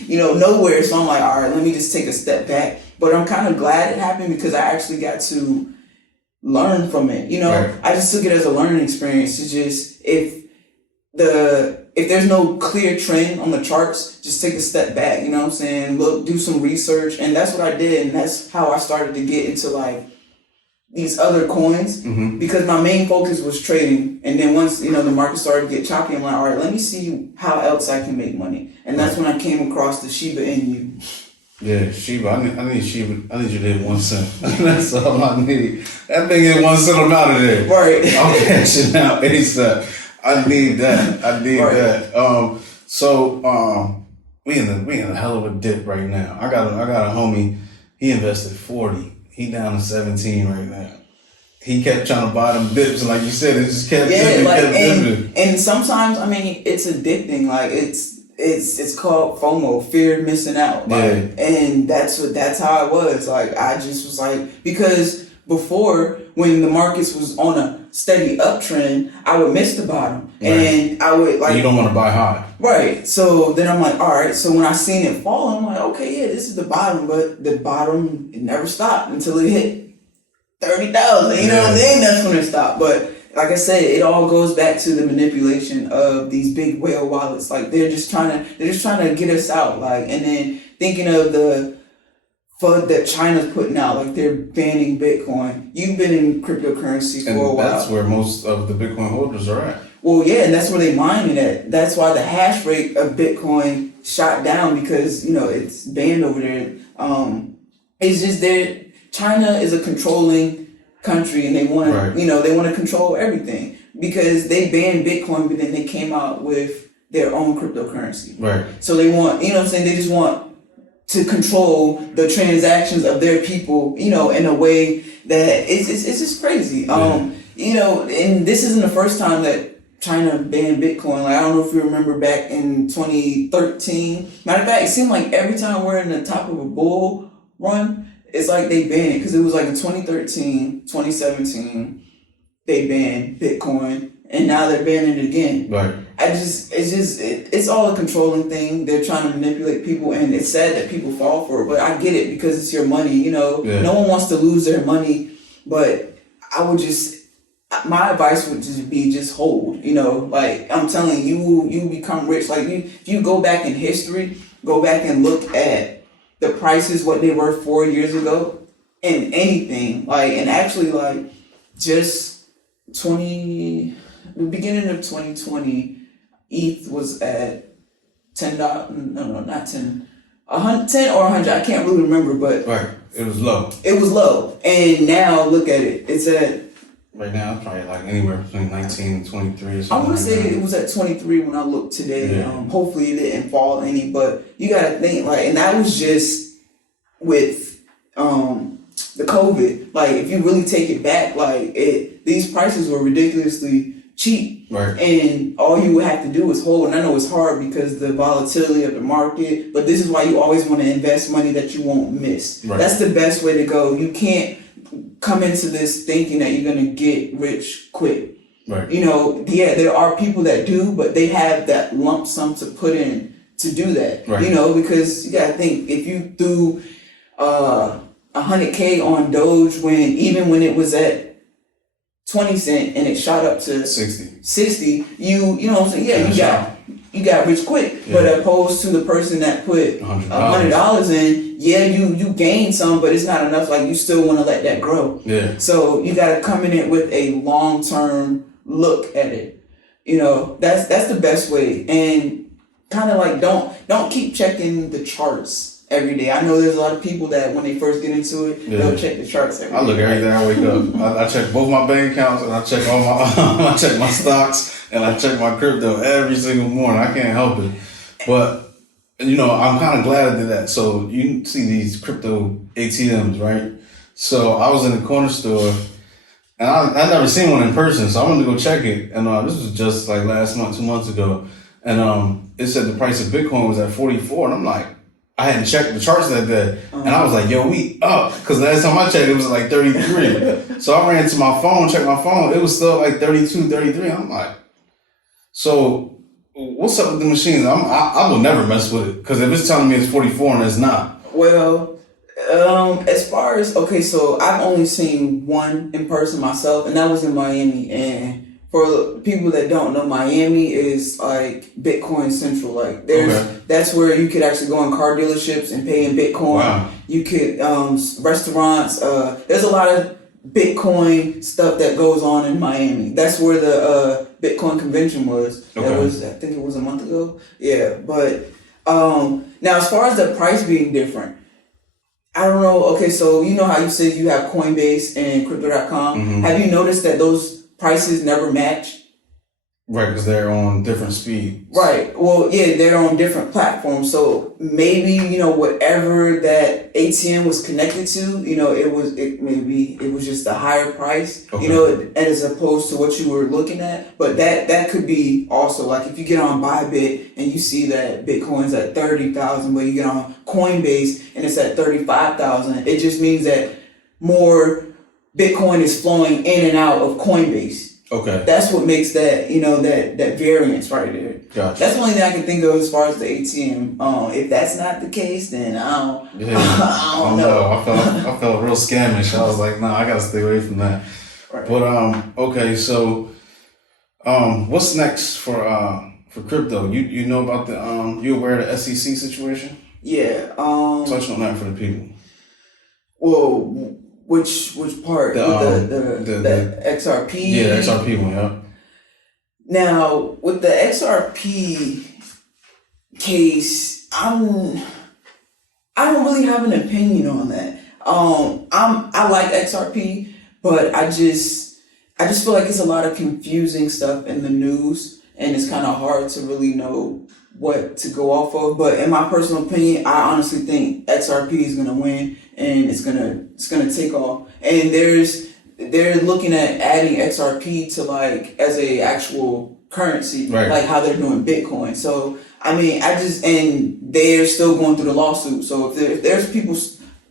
nowhere. So I'm like, all right, let me just take a step back. But I'm kind of glad it happened because I actually got to learn from it. I just took it as a learning experience to just, if there's no clear trend on the charts, just take a step back, you know what I'm saying? Look, do some research. And that's what I did. And that's how I started to get into like these other coins, because my main focus was trading. And then once, the market started to get choppy, I'm like, all right, let me see how else I can make money. And that's when I came across the Shiba Inu. Yeah, Shiba. I need Shiba. I need you to hit 1 cent. That's all I need. That thing hit 1 cent, I'm out of there. Right. I'm cashing out ASAP. I need that. I need that. So we in a hell of a dip right now. I got a homie. He invested 40. He down to 17 right now. He kept trying to buy them dips, and like you said, it just kept dipping. And sometimes, I mean, it's addicting. Like it's called FOMO, fear of missing out. Like, and that's how it was. Like I just was like, because before when the markets was on a steady uptrend, I would miss the bottom, and I would like. You don't want to buy high, right? So then I'm like, all right. So when I seen it fall, I'm like, okay, yeah, this is the bottom, but the bottom it never stopped until it hit 30,000. You know what I mean? That's when it stopped. But like I said, it all goes back to the manipulation of these big whale wallets. Like they're just trying to get us out. Like, and then thinking of the FUD that China's putting out, like they're banning Bitcoin. You've been in cryptocurrency for a while. And that's where most of the Bitcoin holders are at. Well, yeah, and that's where they mine it at. That's why the hash rate of Bitcoin shot down because, it's banned over there. It's just that China is a controlling country and they want to, they want to control everything because they banned Bitcoin, but then they came out with their own cryptocurrency. Right. So they want, they just want to control the transactions of their people, in a way that it's just crazy. And this isn't the first time that China banned Bitcoin. Like, I don't know if you remember back in 2013. Matter of fact, it seemed like every time we're in the top of a bull run, it's like they banned it. Because it was like in 2013, 2017, they banned Bitcoin. And now they're banning it again. Right. It's all a controlling thing. They're trying to manipulate people, and it's sad that people fall for it. But I get it because it's your money. No one wants to lose their money. But my advice would just be hold. Like I'm telling you, you become rich. Like if you go back in history, go back and look at the prices, what they were 4 years ago, and anything and actually just the beginning of 2020, ETH was at $10. No, not 10. 10 or 100. I can't really remember, but right, it was low. It was low, and now look at it. It's at right now. It's probably anywhere between 19 and 23 or something. I want to say it was at 23 when I looked today. Yeah. Hopefully it didn't fall any, but you gotta think and that was just with the COVID. If you really take it back, these prices were ridiculously cheap. Right. And all you would have to do is hold. And I know it's hard because the volatility of the market, but this is why you always want to invest money that you won't miss. Right. That's the best way to go. You can't come into this thinking that you're going to get rich quick. Right. There are people that do, but they have that lump sum to put in to do that. Right. Because you got to think, if you threw $100K on Doge when it was at 20 cents and it shot up to 60, you know what I'm saying? Yeah, you got rich quick. Yeah. But opposed to the person that put $100 in, you gain some, but it's not enough. You still want to let that grow. Yeah. So you got to come in it with a long-term look at it. That's the best way. And kind of don't keep checking the charts every day. I know there's a lot of people that when they first get into it, they'll check the charts every day. I look every day I wake up. I check both my bank accounts and I check I check my stocks and I check my crypto every single morning. I can't help it. But I'm kind of glad I did that. So you see these crypto ATMs, right? So I was in the corner store and I never seen one in person, so I wanted to go check it. And this was just last month, 2 months ago. And it said the price of Bitcoin was at 44, and I'm like, I hadn't checked the charts that day. And I was like, yo, we up. Because last time I checked, it was 33. So I ran to my phone, checked my phone. It was still 32, 33. I'm like, so what's up with the machines? I will never mess with it. Because if it's telling me it's 44 and it's not. Well, as far as, so I've only seen one in person myself, and that was in Miami. And for people that don't know, Miami is Bitcoin central. That's where you could actually go in car dealerships and pay in Bitcoin. Wow. You could restaurants. There's a lot of Bitcoin stuff that goes on in Miami. That's where the Bitcoin convention was. Okay. That was, I think it was a month ago. Yeah, but now as far as the price being different, I don't know. Okay, so you know how you said you have Coinbase and Crypto.com. Mm-hmm. Have you noticed that those prices never match? Right, because they're on different speeds. Right. Well, yeah, they're on different platforms. So maybe, whatever that ATM was connected to, it was just a higher price, as opposed to what you were looking at. But that could be also if you get on Bybit and you see that Bitcoin's at 30,000, but you get on Coinbase and it's at 35,000, it just means that more Bitcoin is flowing in and out of Coinbase. Okay. That's what makes that, that variance right there. Gotcha. That's the only thing I can think of as far as the ATM. If that's not the case, then I don't know. I felt real scamish. I was like, nah, I gotta stay away from that. Right. But okay, so what's next for crypto? You know about the you aware of the SEC situation? Yeah. Touch on that for the people. Well, which part? The XRP? Yeah, the XRP one, yeah. Now, with the XRP case, I don't really have an opinion on that. I like XRP, but I just feel like it's a lot of confusing stuff in the news, and it's kind of hard to really know what to go off of. But in my personal opinion, I honestly think XRP is gonna win, and it's gonna take off. And they're looking at adding XRP to like as a actual currency, right, like how they're doing Bitcoin. So I mean, and they're still going through the lawsuit. So if there's people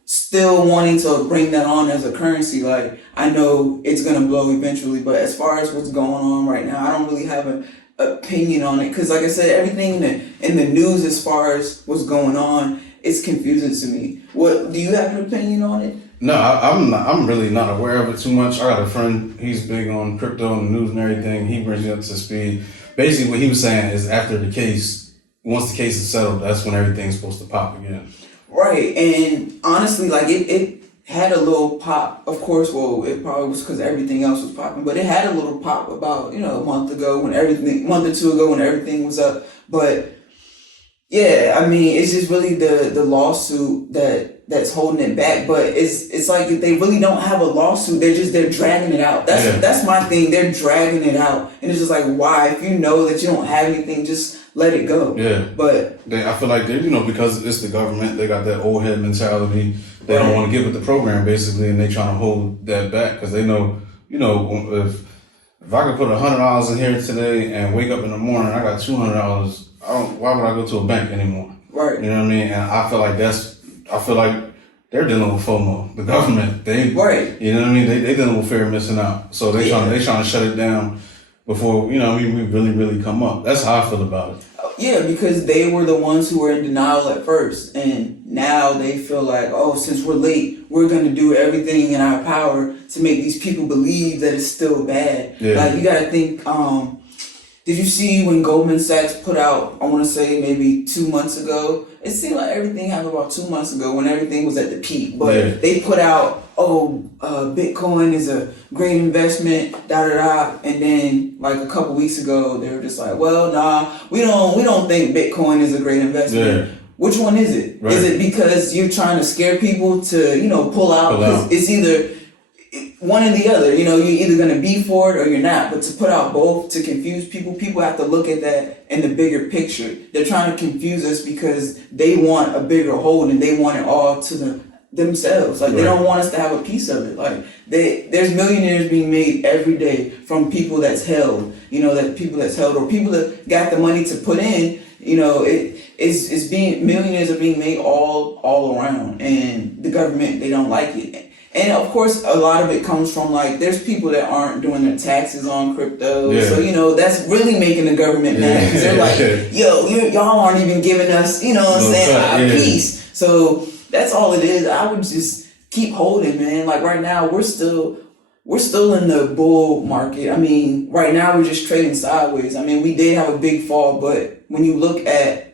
still wanting to bring that on as a currency, like I know it's gonna blow eventually. But as far as what's going on right now, I don't really have an opinion on it, because like I said, everything in the news as far as what's going on, it's confusing to me. What do you have an opinion on it? No, I'm really not aware of it too much. I got a friend, he's big on crypto and the news and everything. He brings me up to speed. Basically, what he was saying is after the case, once the case is settled, that's when everything's supposed to pop again. Right, and honestly, like it had a little pop. Of course, well, it probably was because everything else was popping, but it had a little pop about, a month or two ago when everything was up. But yeah, I mean, it's just really the lawsuit that's holding it back. But it's like they really don't have a lawsuit. They're dragging it out. That's my thing. They're dragging it out, and it's just like, why? If you know that you don't have anything, just let it go. Yeah. But I feel like they, because it's the government, they got that old head mentality. They don't want to get with the program basically, and they trying to hold that back because they know, if I could put $100 in here today and wake up in the morning, I got $200. Why would I go to a bank anymore? Right. You know what I mean? And I feel like they're dealing with FOMO. The government, right. You know what I mean? They dealing with fear of missing out. So they trying to shut it down before, we really, really come up. That's how I feel about it. Yeah, because they were the ones who were in denial at first, and now they feel like, oh, since we're late, we're going to do everything in our power to make these people believe that it's still bad. Yeah. Like, you got to think, did you see when Goldman Sachs put out, I want to say maybe 2 months ago, it seemed like everything happened about 2 months ago when everything was at the peak, but they put out, Bitcoin is a great investment, and then like a couple weeks ago, they were just like, well, nah, we don't think Bitcoin is a great investment. Yeah. Which one is it? Right. Is it because you're trying to scare people to, pull out? Because it's either one or the other. You're either going to be for it or you're not. But to put out both, to confuse people have to look at that in the bigger picture. They're trying to confuse us because they want a bigger hold and they want it all to themselves. Like, they don't want us to have a piece of it. Like, there's millionaires being made every day from people that's held, or people that got the money to put in. Millionaires are being made all around, and the government, they don't like it. And of course, a lot of it comes from, like, there's people that aren't doing their taxes on crypto. Yeah. So, that's really making the government mad. Because they're like, y'all aren't even giving us, our piece. So that's all it is. I would just keep holding, man. Like, right now, we're still in the bull market. I mean, right now, we're just trading sideways. I mean, we did have a big fall, but when you look at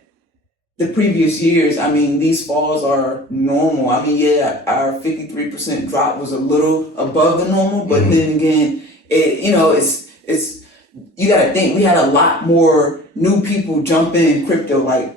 the previous years, I mean, these falls are normal. I mean, yeah, our 53% drop was a little above the normal, but then again, it's you gotta think, we had a lot more new people jump in crypto, like,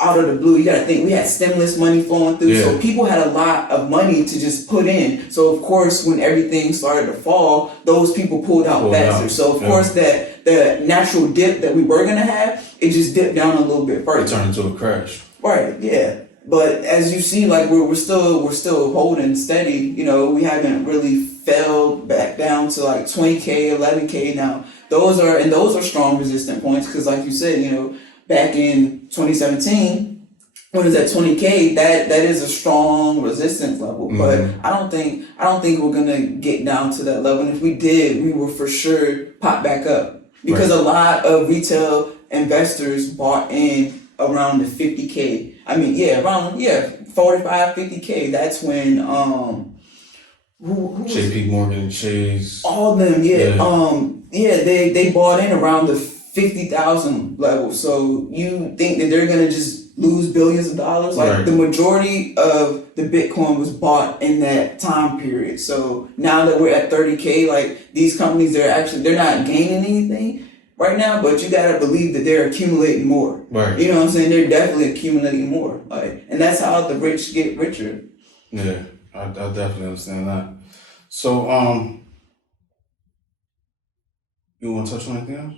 out of the blue. You gotta think, we had stimulus money flowing through, so people had a lot of money to just put in. So of course, when everything started to fall, those people pulled out faster. So of course, that the natural dip that we were gonna have, it just dipped down a little bit further. It turned into a crash. Right. Yeah. But as you see, like, we're still holding steady. We haven't really fell back down to like 20K, 11K now. Those are strong resistant points because, like you said, back in 2017, when it was at 20K, that is a strong resistance level. But I don't think we're gonna get down to that level. And if we did, we will for sure pop back up because a lot of retail investors bought in around the 50K. I mean, 45, 50K. That's when JP Morgan, Chase, all of them, they bought in around the 50,000 level. So you think that they're gonna just lose billions of dollars. Like the majority of the Bitcoin was bought in that time period. So now that we're at 30K, like these companies, they're not gaining anything right now, but you gotta believe that they're accumulating more. Right. You know what I'm saying? They're definitely accumulating more. Like, and that's how the rich get richer. Yeah, I definitely understand that. So, you want to touch on anything else?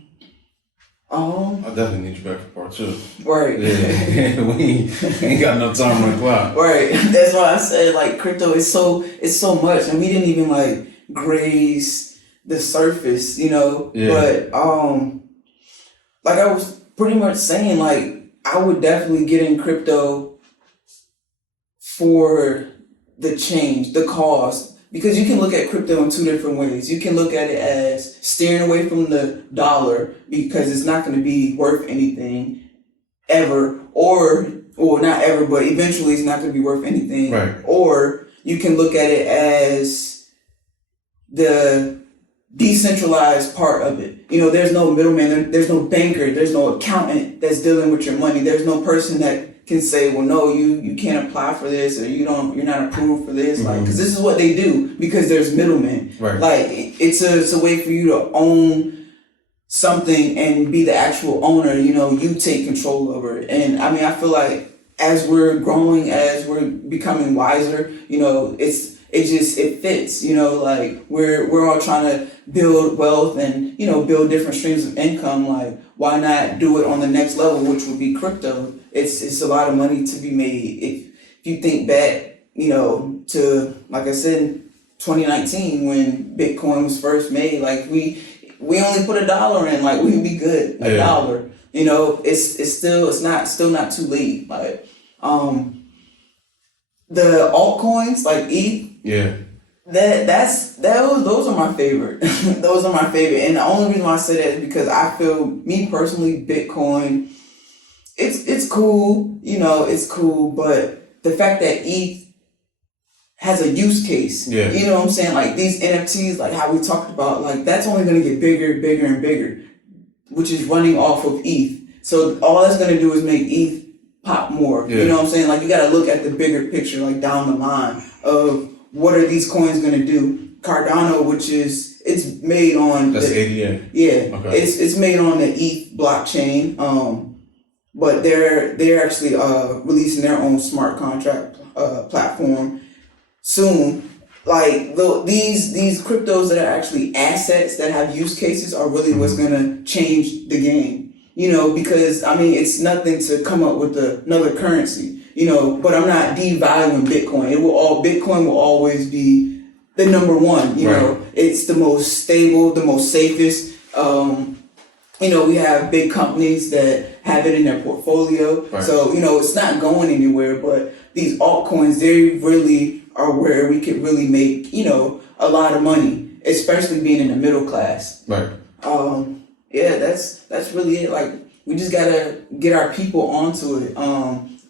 I definitely need you back for part 2. Right. Yeah, we ain't got no time on the clock. Right. That's why I said like crypto is so much, and we didn't even like graze the surface, you know. Yeah. But like I was pretty much saying, like I would definitely get in crypto for the change, the cause. Because you can look at crypto in 2 different ways. You can look at it as steering away from the dollar because it's not going to be worth anything ever, or not ever, but eventually it's not going to be worth anything. Right. Or you can look at it as the decentralized part of it. You know, there's no middleman, there's no banker, there's no accountant that's dealing with your money. There's no person that can say, well, no, you can't apply for this, or you're not approved for this, like, because this is what they do because there's middlemen. Right. Like it's a way for you to own something and be the actual owner. You know, you take control over it. And I mean, I feel like as we're growing, as we're becoming wiser, you know, it fits. You know, like we're all trying to build wealth and, you know, build different streams of income. Like, why not do it on the next level, which would be crypto? It's a lot of money to be made. If you think back, you know, to, like I said, 2019 when Bitcoin was first made, like we only put $1 in, like we'd be good. $1. You know, it's still not too late. Like the altcoins like ETH. Yeah. Those are my favorite. Those are my favorite. And the only reason why I say that is because I feel, me personally, Bitcoin, it's cool, you know, it's cool, but the fact that ETH has a use case, you know what I'm saying? Like these NFTs, like how we talked about, like that's only going to get bigger, bigger, and bigger, which is running off of ETH. So all that's going to do is make ETH pop more. You know what I'm saying? Like you got to look at the bigger picture, like down the line of what are these coins going to do? Cardano, which is, it's made on... That's ADA. Yeah. Okay. It's made on the ETH blockchain. But they're actually releasing their own smart contract platform soon. Like these cryptos that are actually assets that have use cases are really what's gonna change the game. You know, because I mean it's nothing to come up with another currency. You know, but I'm not devaluing Bitcoin. Bitcoin will always be the number one. You know, it's the most stable, the most safest. You know, we have big companies that have it in their portfolio. Right. So, you know, it's not going anywhere, but these altcoins, they really are where we could really make, you know, a lot of money, especially being in the middle class. Right. Yeah, that's really it. Like, we just gotta get our people onto it.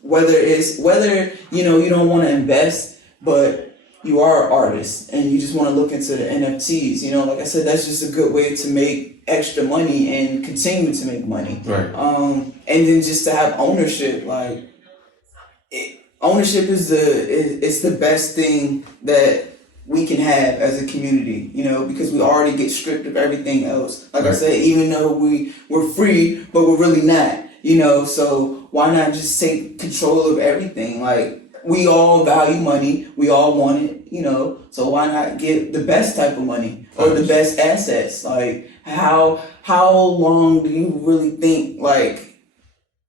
Whether, you know, you don't want to invest, but you are an artist and you just want to look into the NFTs, you know, like I said, that's just a good way to make extra money and continue to make money. Right. And then just to have ownership, like ownership is the best thing that we can have as a community, you know, because we already get stripped of everything else. Like I said, even though we're free, but we're really not, you know, so why not just take control of everything? Like, we all value money. We all want it, you know. So why not get the best type of money or the best assets? Like how long do you really think like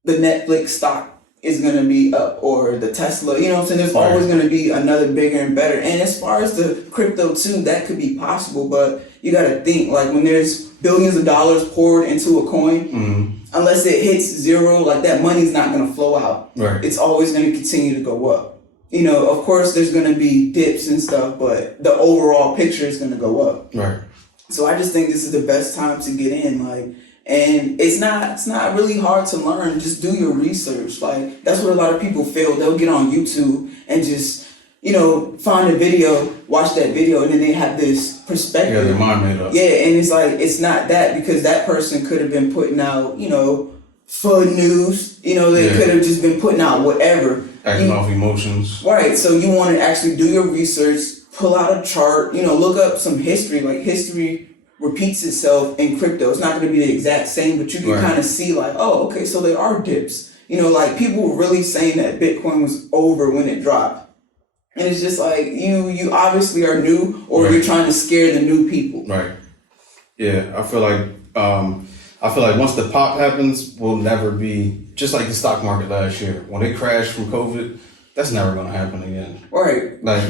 the Netflix stock is gonna be up or the Tesla? You know what I'm saying? There's always gonna be another bigger and better. And as far as the crypto too, that could be possible. But you gotta think like when there's billions of dollars poured into a coin. Unless it hits zero, like that money's not going to flow out. Right. It's always going to continue to go up. You know, of course, there's going to be dips and stuff, but the overall picture is going to go up. Right. So I just think this is the best time to get in. Like, and it's not really hard to learn. Just do your research. Like, that's what a lot of people feel. They'll get on YouTube and just, you know, find a video, watch that video, and then they have this perspective. Yeah, their mind made up. Yeah, and it's like, it's not that, because that person could have been putting out, you know, for news. You know, they could have just been putting out whatever. Acting off emotions. Right. So you want to actually do your research, pull out a chart, you know, look up some history. Like history repeats itself in crypto. It's not going to be the exact same, but you can kind of see like, oh, okay, so there are dips. You know, like people were really saying that Bitcoin was over when it dropped. And it's just like, you obviously are new, or you're trying to scare the new people. Right. Yeah, I feel like once the pop happens, we'll never be just like the stock market last year. When it crashed from COVID, that's never going to happen again. Right. Like,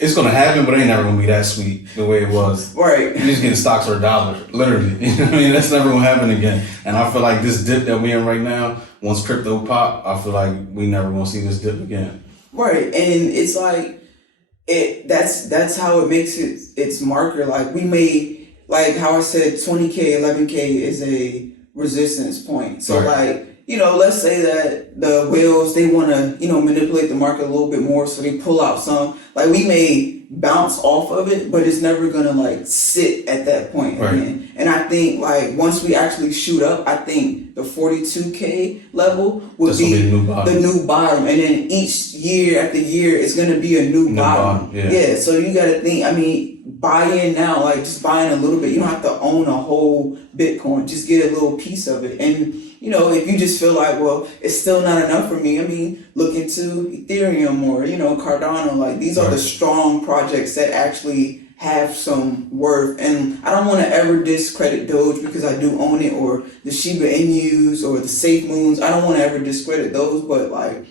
it's going to happen, but it ain't never going to be that sweet the way it was. Right. You just getting stocks for $1, literally. You know what I mean? That's never going to happen again. And I feel like this dip that we're in right now, once crypto pop, I feel like we never going to see this dip again. Right. And it's like, that's how it makes its marker. Like we made, like how I said, 20K, 11K is a resistance point. So like, you know, let's say that the whales, they want to, you know, manipulate the market a little bit more. So they pull out some, like we may bounce off of it, but it's never going to like sit at that point again. And I think like once we actually shoot up, I think the 42K level would be the new bottom. And then each year after year, it's going to be a new bottom. Yeah. So you got to think, I mean, buy in now, like just buying a little bit. You don't have to own a whole Bitcoin. Just get a little piece of it. And, you know, if you just feel like, well, it's still not enough for me, I mean, look into Ethereum or, you know, Cardano. Like these are the strong projects that actually have some worth. And I don't want to ever discredit Doge because I do own it, or the Shiba Inus or the Safe Moons. I don't want to ever discredit those, but like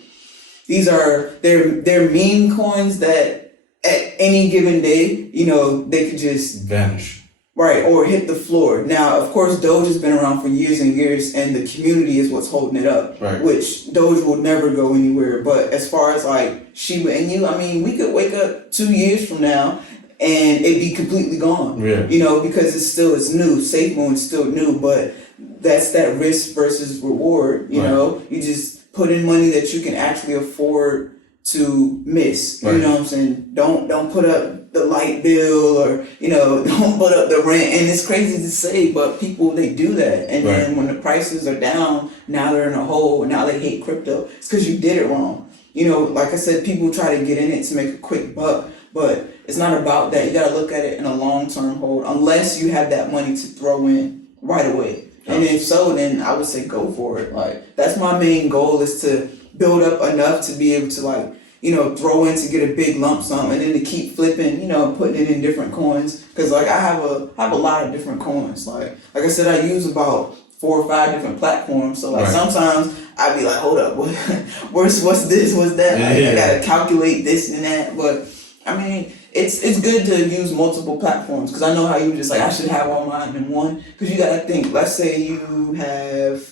these are, they're meme coins that at any given day, you know, they could just vanish. Right, or hit the floor. Now, of course, Doge has been around for years and years, and the community is what's holding it up, which Doge will never go anywhere. But as far as like Shiba Inu, I mean, we could wake up 2 years from now and it'd be completely gone. You know, because it's new. SafeMoon is still new, but that's that risk versus reward. You know, you just put in money that you can actually afford to miss. You know what I'm saying? Don't put up the light bill, or, you know, don't put up the rent. And it's crazy to say, but people, they do that. And then when the prices are down, now they're in a hole, and now they hate crypto. It's because you did it wrong. You know, like I said, people try to get in it to make a quick buck, but it's not about that. You got to look at it in a long-term hold, unless you have that money to throw in right away. And if so, then I would say go for it. Like, that's my main goal, is to build up enough to be able to, like, you know, throw in to get a big lump sum, and then to keep flipping, you know, putting it in different coins. Because like I have a lot of different coins. Like I said, I use about 4 or 5 different platforms. So like sometimes I'd be like, hold up, what's this, what's that? I gotta calculate this and that. But I mean, it's good to use multiple platforms, because I know how you just like, I should have all mine in one. Because you gotta think, let's say you have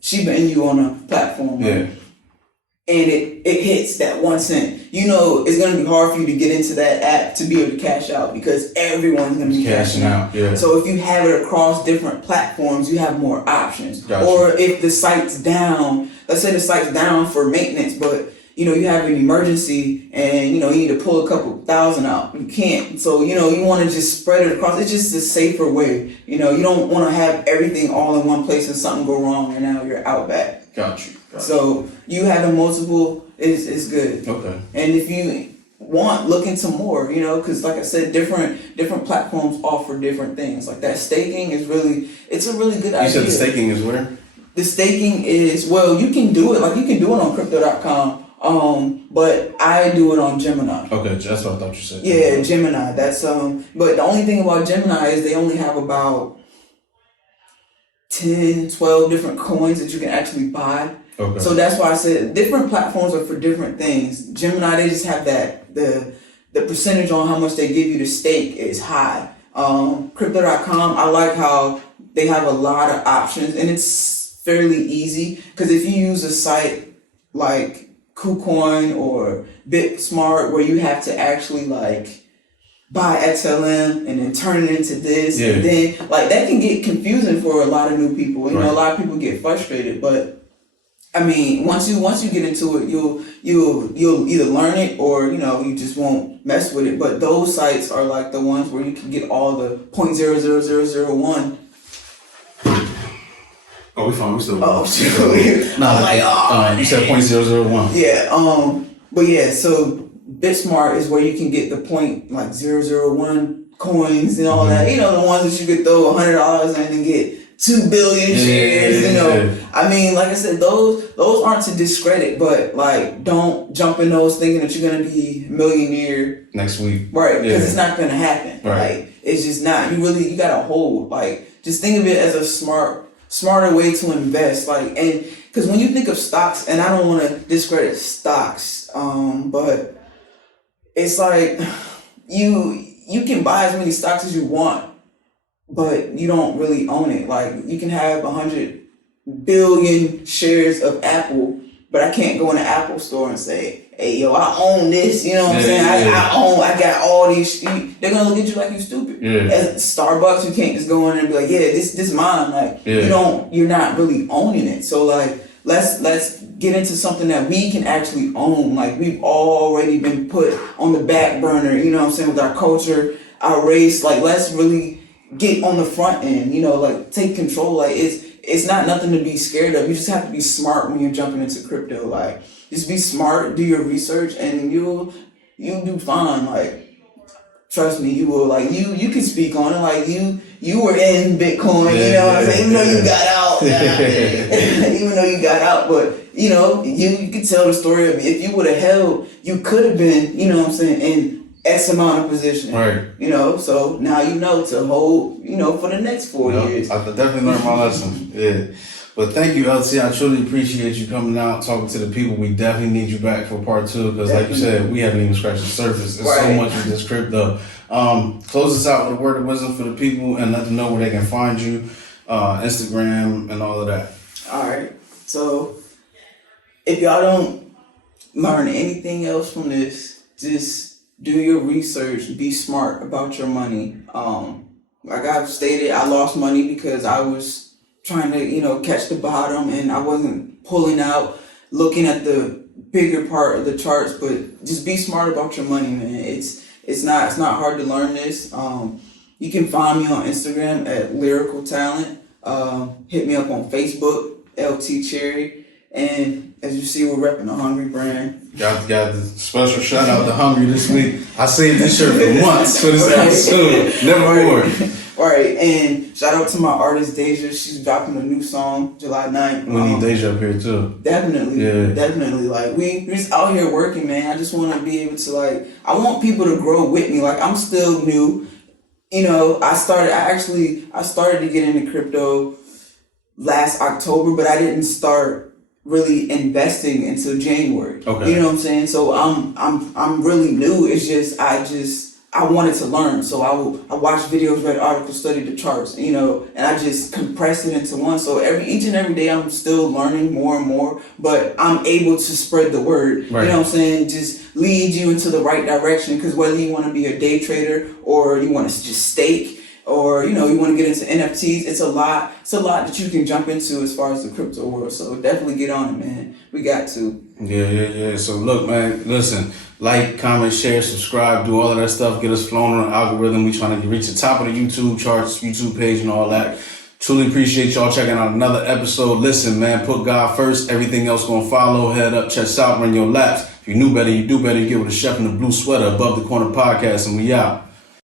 Shiba Inu on a platform. And it hits that 1 cent. You know, it's going to be hard for you to get into that app to be able to cash out, because everyone's going to be cashing out. So if you have it across different platforms, you have more options. Or if the site's down, let's say the site's down for maintenance, but, you know, you have an emergency and, you know, you need to pull a couple thousand out. You can't. So, you know, you want to just spread it across. It's just a safer way. You know, you don't want to have everything all in one place and something go wrong and now you're out back. Got you. So you having multiple is good. Okay. And if you want, look into more, you know, because like I said, different platforms offer different things. Like that staking is it's a really good idea. You said the staking is where? The staking is, well, you can do it. Like you can do it on crypto.com. But I do it on Gemini. Okay, that's what I thought you said. Yeah, Gemini. That's but the only thing about Gemini is they only have about 10, 12 different coins that you can actually buy. Okay. So that's why I said different platforms are for different things. Gemini, they just have that the percentage on how much they give you to stake is high. Crypto.com, I like how they have a lot of options, and it's fairly easy, because if you use a site like KuCoin or BitSmart, where you have to actually like buy XLM and then turn it into this, and then like that can get confusing for a lot of new people. You know, a lot of people get frustrated, but I mean, once you get into it, you'll either learn it, or, you know, you just won't mess with it. But those sites are like the ones where you can get all the 0.00001 Oh, we fine. We still. Oh, shoot. No, I'm like, you said 0.001. Yeah. But yeah. So BitSmart is where you can get the point like 001 coins and all that. You know, the ones that you could throw $100 in and get 2 billion shares. You know, I mean, like I said, those aren't to discredit, but like, don't jump in those thinking that you're gonna be a millionaire next week, right? Because it's not gonna happen. Right. Like, it's just not. You gotta hold. Like, just think of it as a smarter way to invest. Like, and because when you think of stocks, and I don't want to discredit stocks, but it's like you can buy as many stocks as you want, but you don't really own it. Like, you can have 100 billion shares of Apple, but I can't go in the Apple store and say, hey, yo, I own this. You know what I'm saying? I got all these. They're going to look at you like you stupid. At Starbucks, you can't just go in and be like, yeah, this mine. Like, you're not really owning it. So, like, let's get into something that we can actually own. Like, we've already been put on the back burner, you know what I'm saying, with our culture, our race. Like, let's really get on the front end, you know, like, take control. Like, it's not nothing to be scared of. You just have to be smart when you're jumping into crypto. Like, just be smart, do your research, and you'll do fine. Like, trust me, you will. Like, you can speak on it. Like, you were in Bitcoin, you know what I'm saying? Even though you got out. Even though you got out, but you know, you could tell the story of if you would have held, you could have been, you know what I'm saying, in X amount of position. Right. You know, so now you know to hold, you know, for the next 4 years. I definitely learned my lesson. Yeah. But thank you, LT. I truly appreciate you coming out, talking to the people. We definitely need you back for part 2 because, like you said, we haven't even scratched the surface. There's so much in this crypto. Close us out with a word of wisdom for the people and let them know where they can find you, Instagram, and all of that. All right. So, if y'all don't learn anything else from this, just do your research. Be smart about your money. Like I've stated, I lost money because I was trying to, you know, catch the bottom and I wasn't pulling out, looking at the bigger part of the charts. But just be smart about your money, man. It's not hard to learn this. You can find me on Instagram at Lyrical Talent. Hit me up on Facebook, L.T. Cherry. And as you see, we're repping the Hungry brand. Got the special shout out to Hungry this week. I saved this shirt for months for this episode. Never more. Right, and shout out to my artist Deja. She's dropping a new song July 9th. We need Deja up here too. Definitely. Like, we're just out here working, man. I just want to be able to, like, I want people to grow with me. Like, I'm still new. You know, I started to get into crypto last October, but I didn't start really investing until January. Okay. You know what I'm saying? So I'm really new. It's just I wanted to learn. So I watched videos, read articles, studied the charts, you know, and I just compressed it into one. So each and every day I'm still learning more and more, but I'm able to spread the word. Right. You know what I'm saying? Just lead you into the right direction, because whether you want to be a day trader or you want to just stake, or, you know, you want to get into NFTs, it's a lot that you can jump into as far as the crypto world. So definitely get on it, man. We got to. Yeah. So look, man, listen, like, comment, share, subscribe, do all of that stuff, get us flown on the algorithm. We trying to reach the top of the YouTube charts, YouTube page and all that. Truly appreciate y'all checking out another episode. Listen, man, put God first. Everything else gonna follow. Head up, chest out, run your laps. If you knew better, you do better. You get with a chef in the blue sweater above the corner podcast, and we out.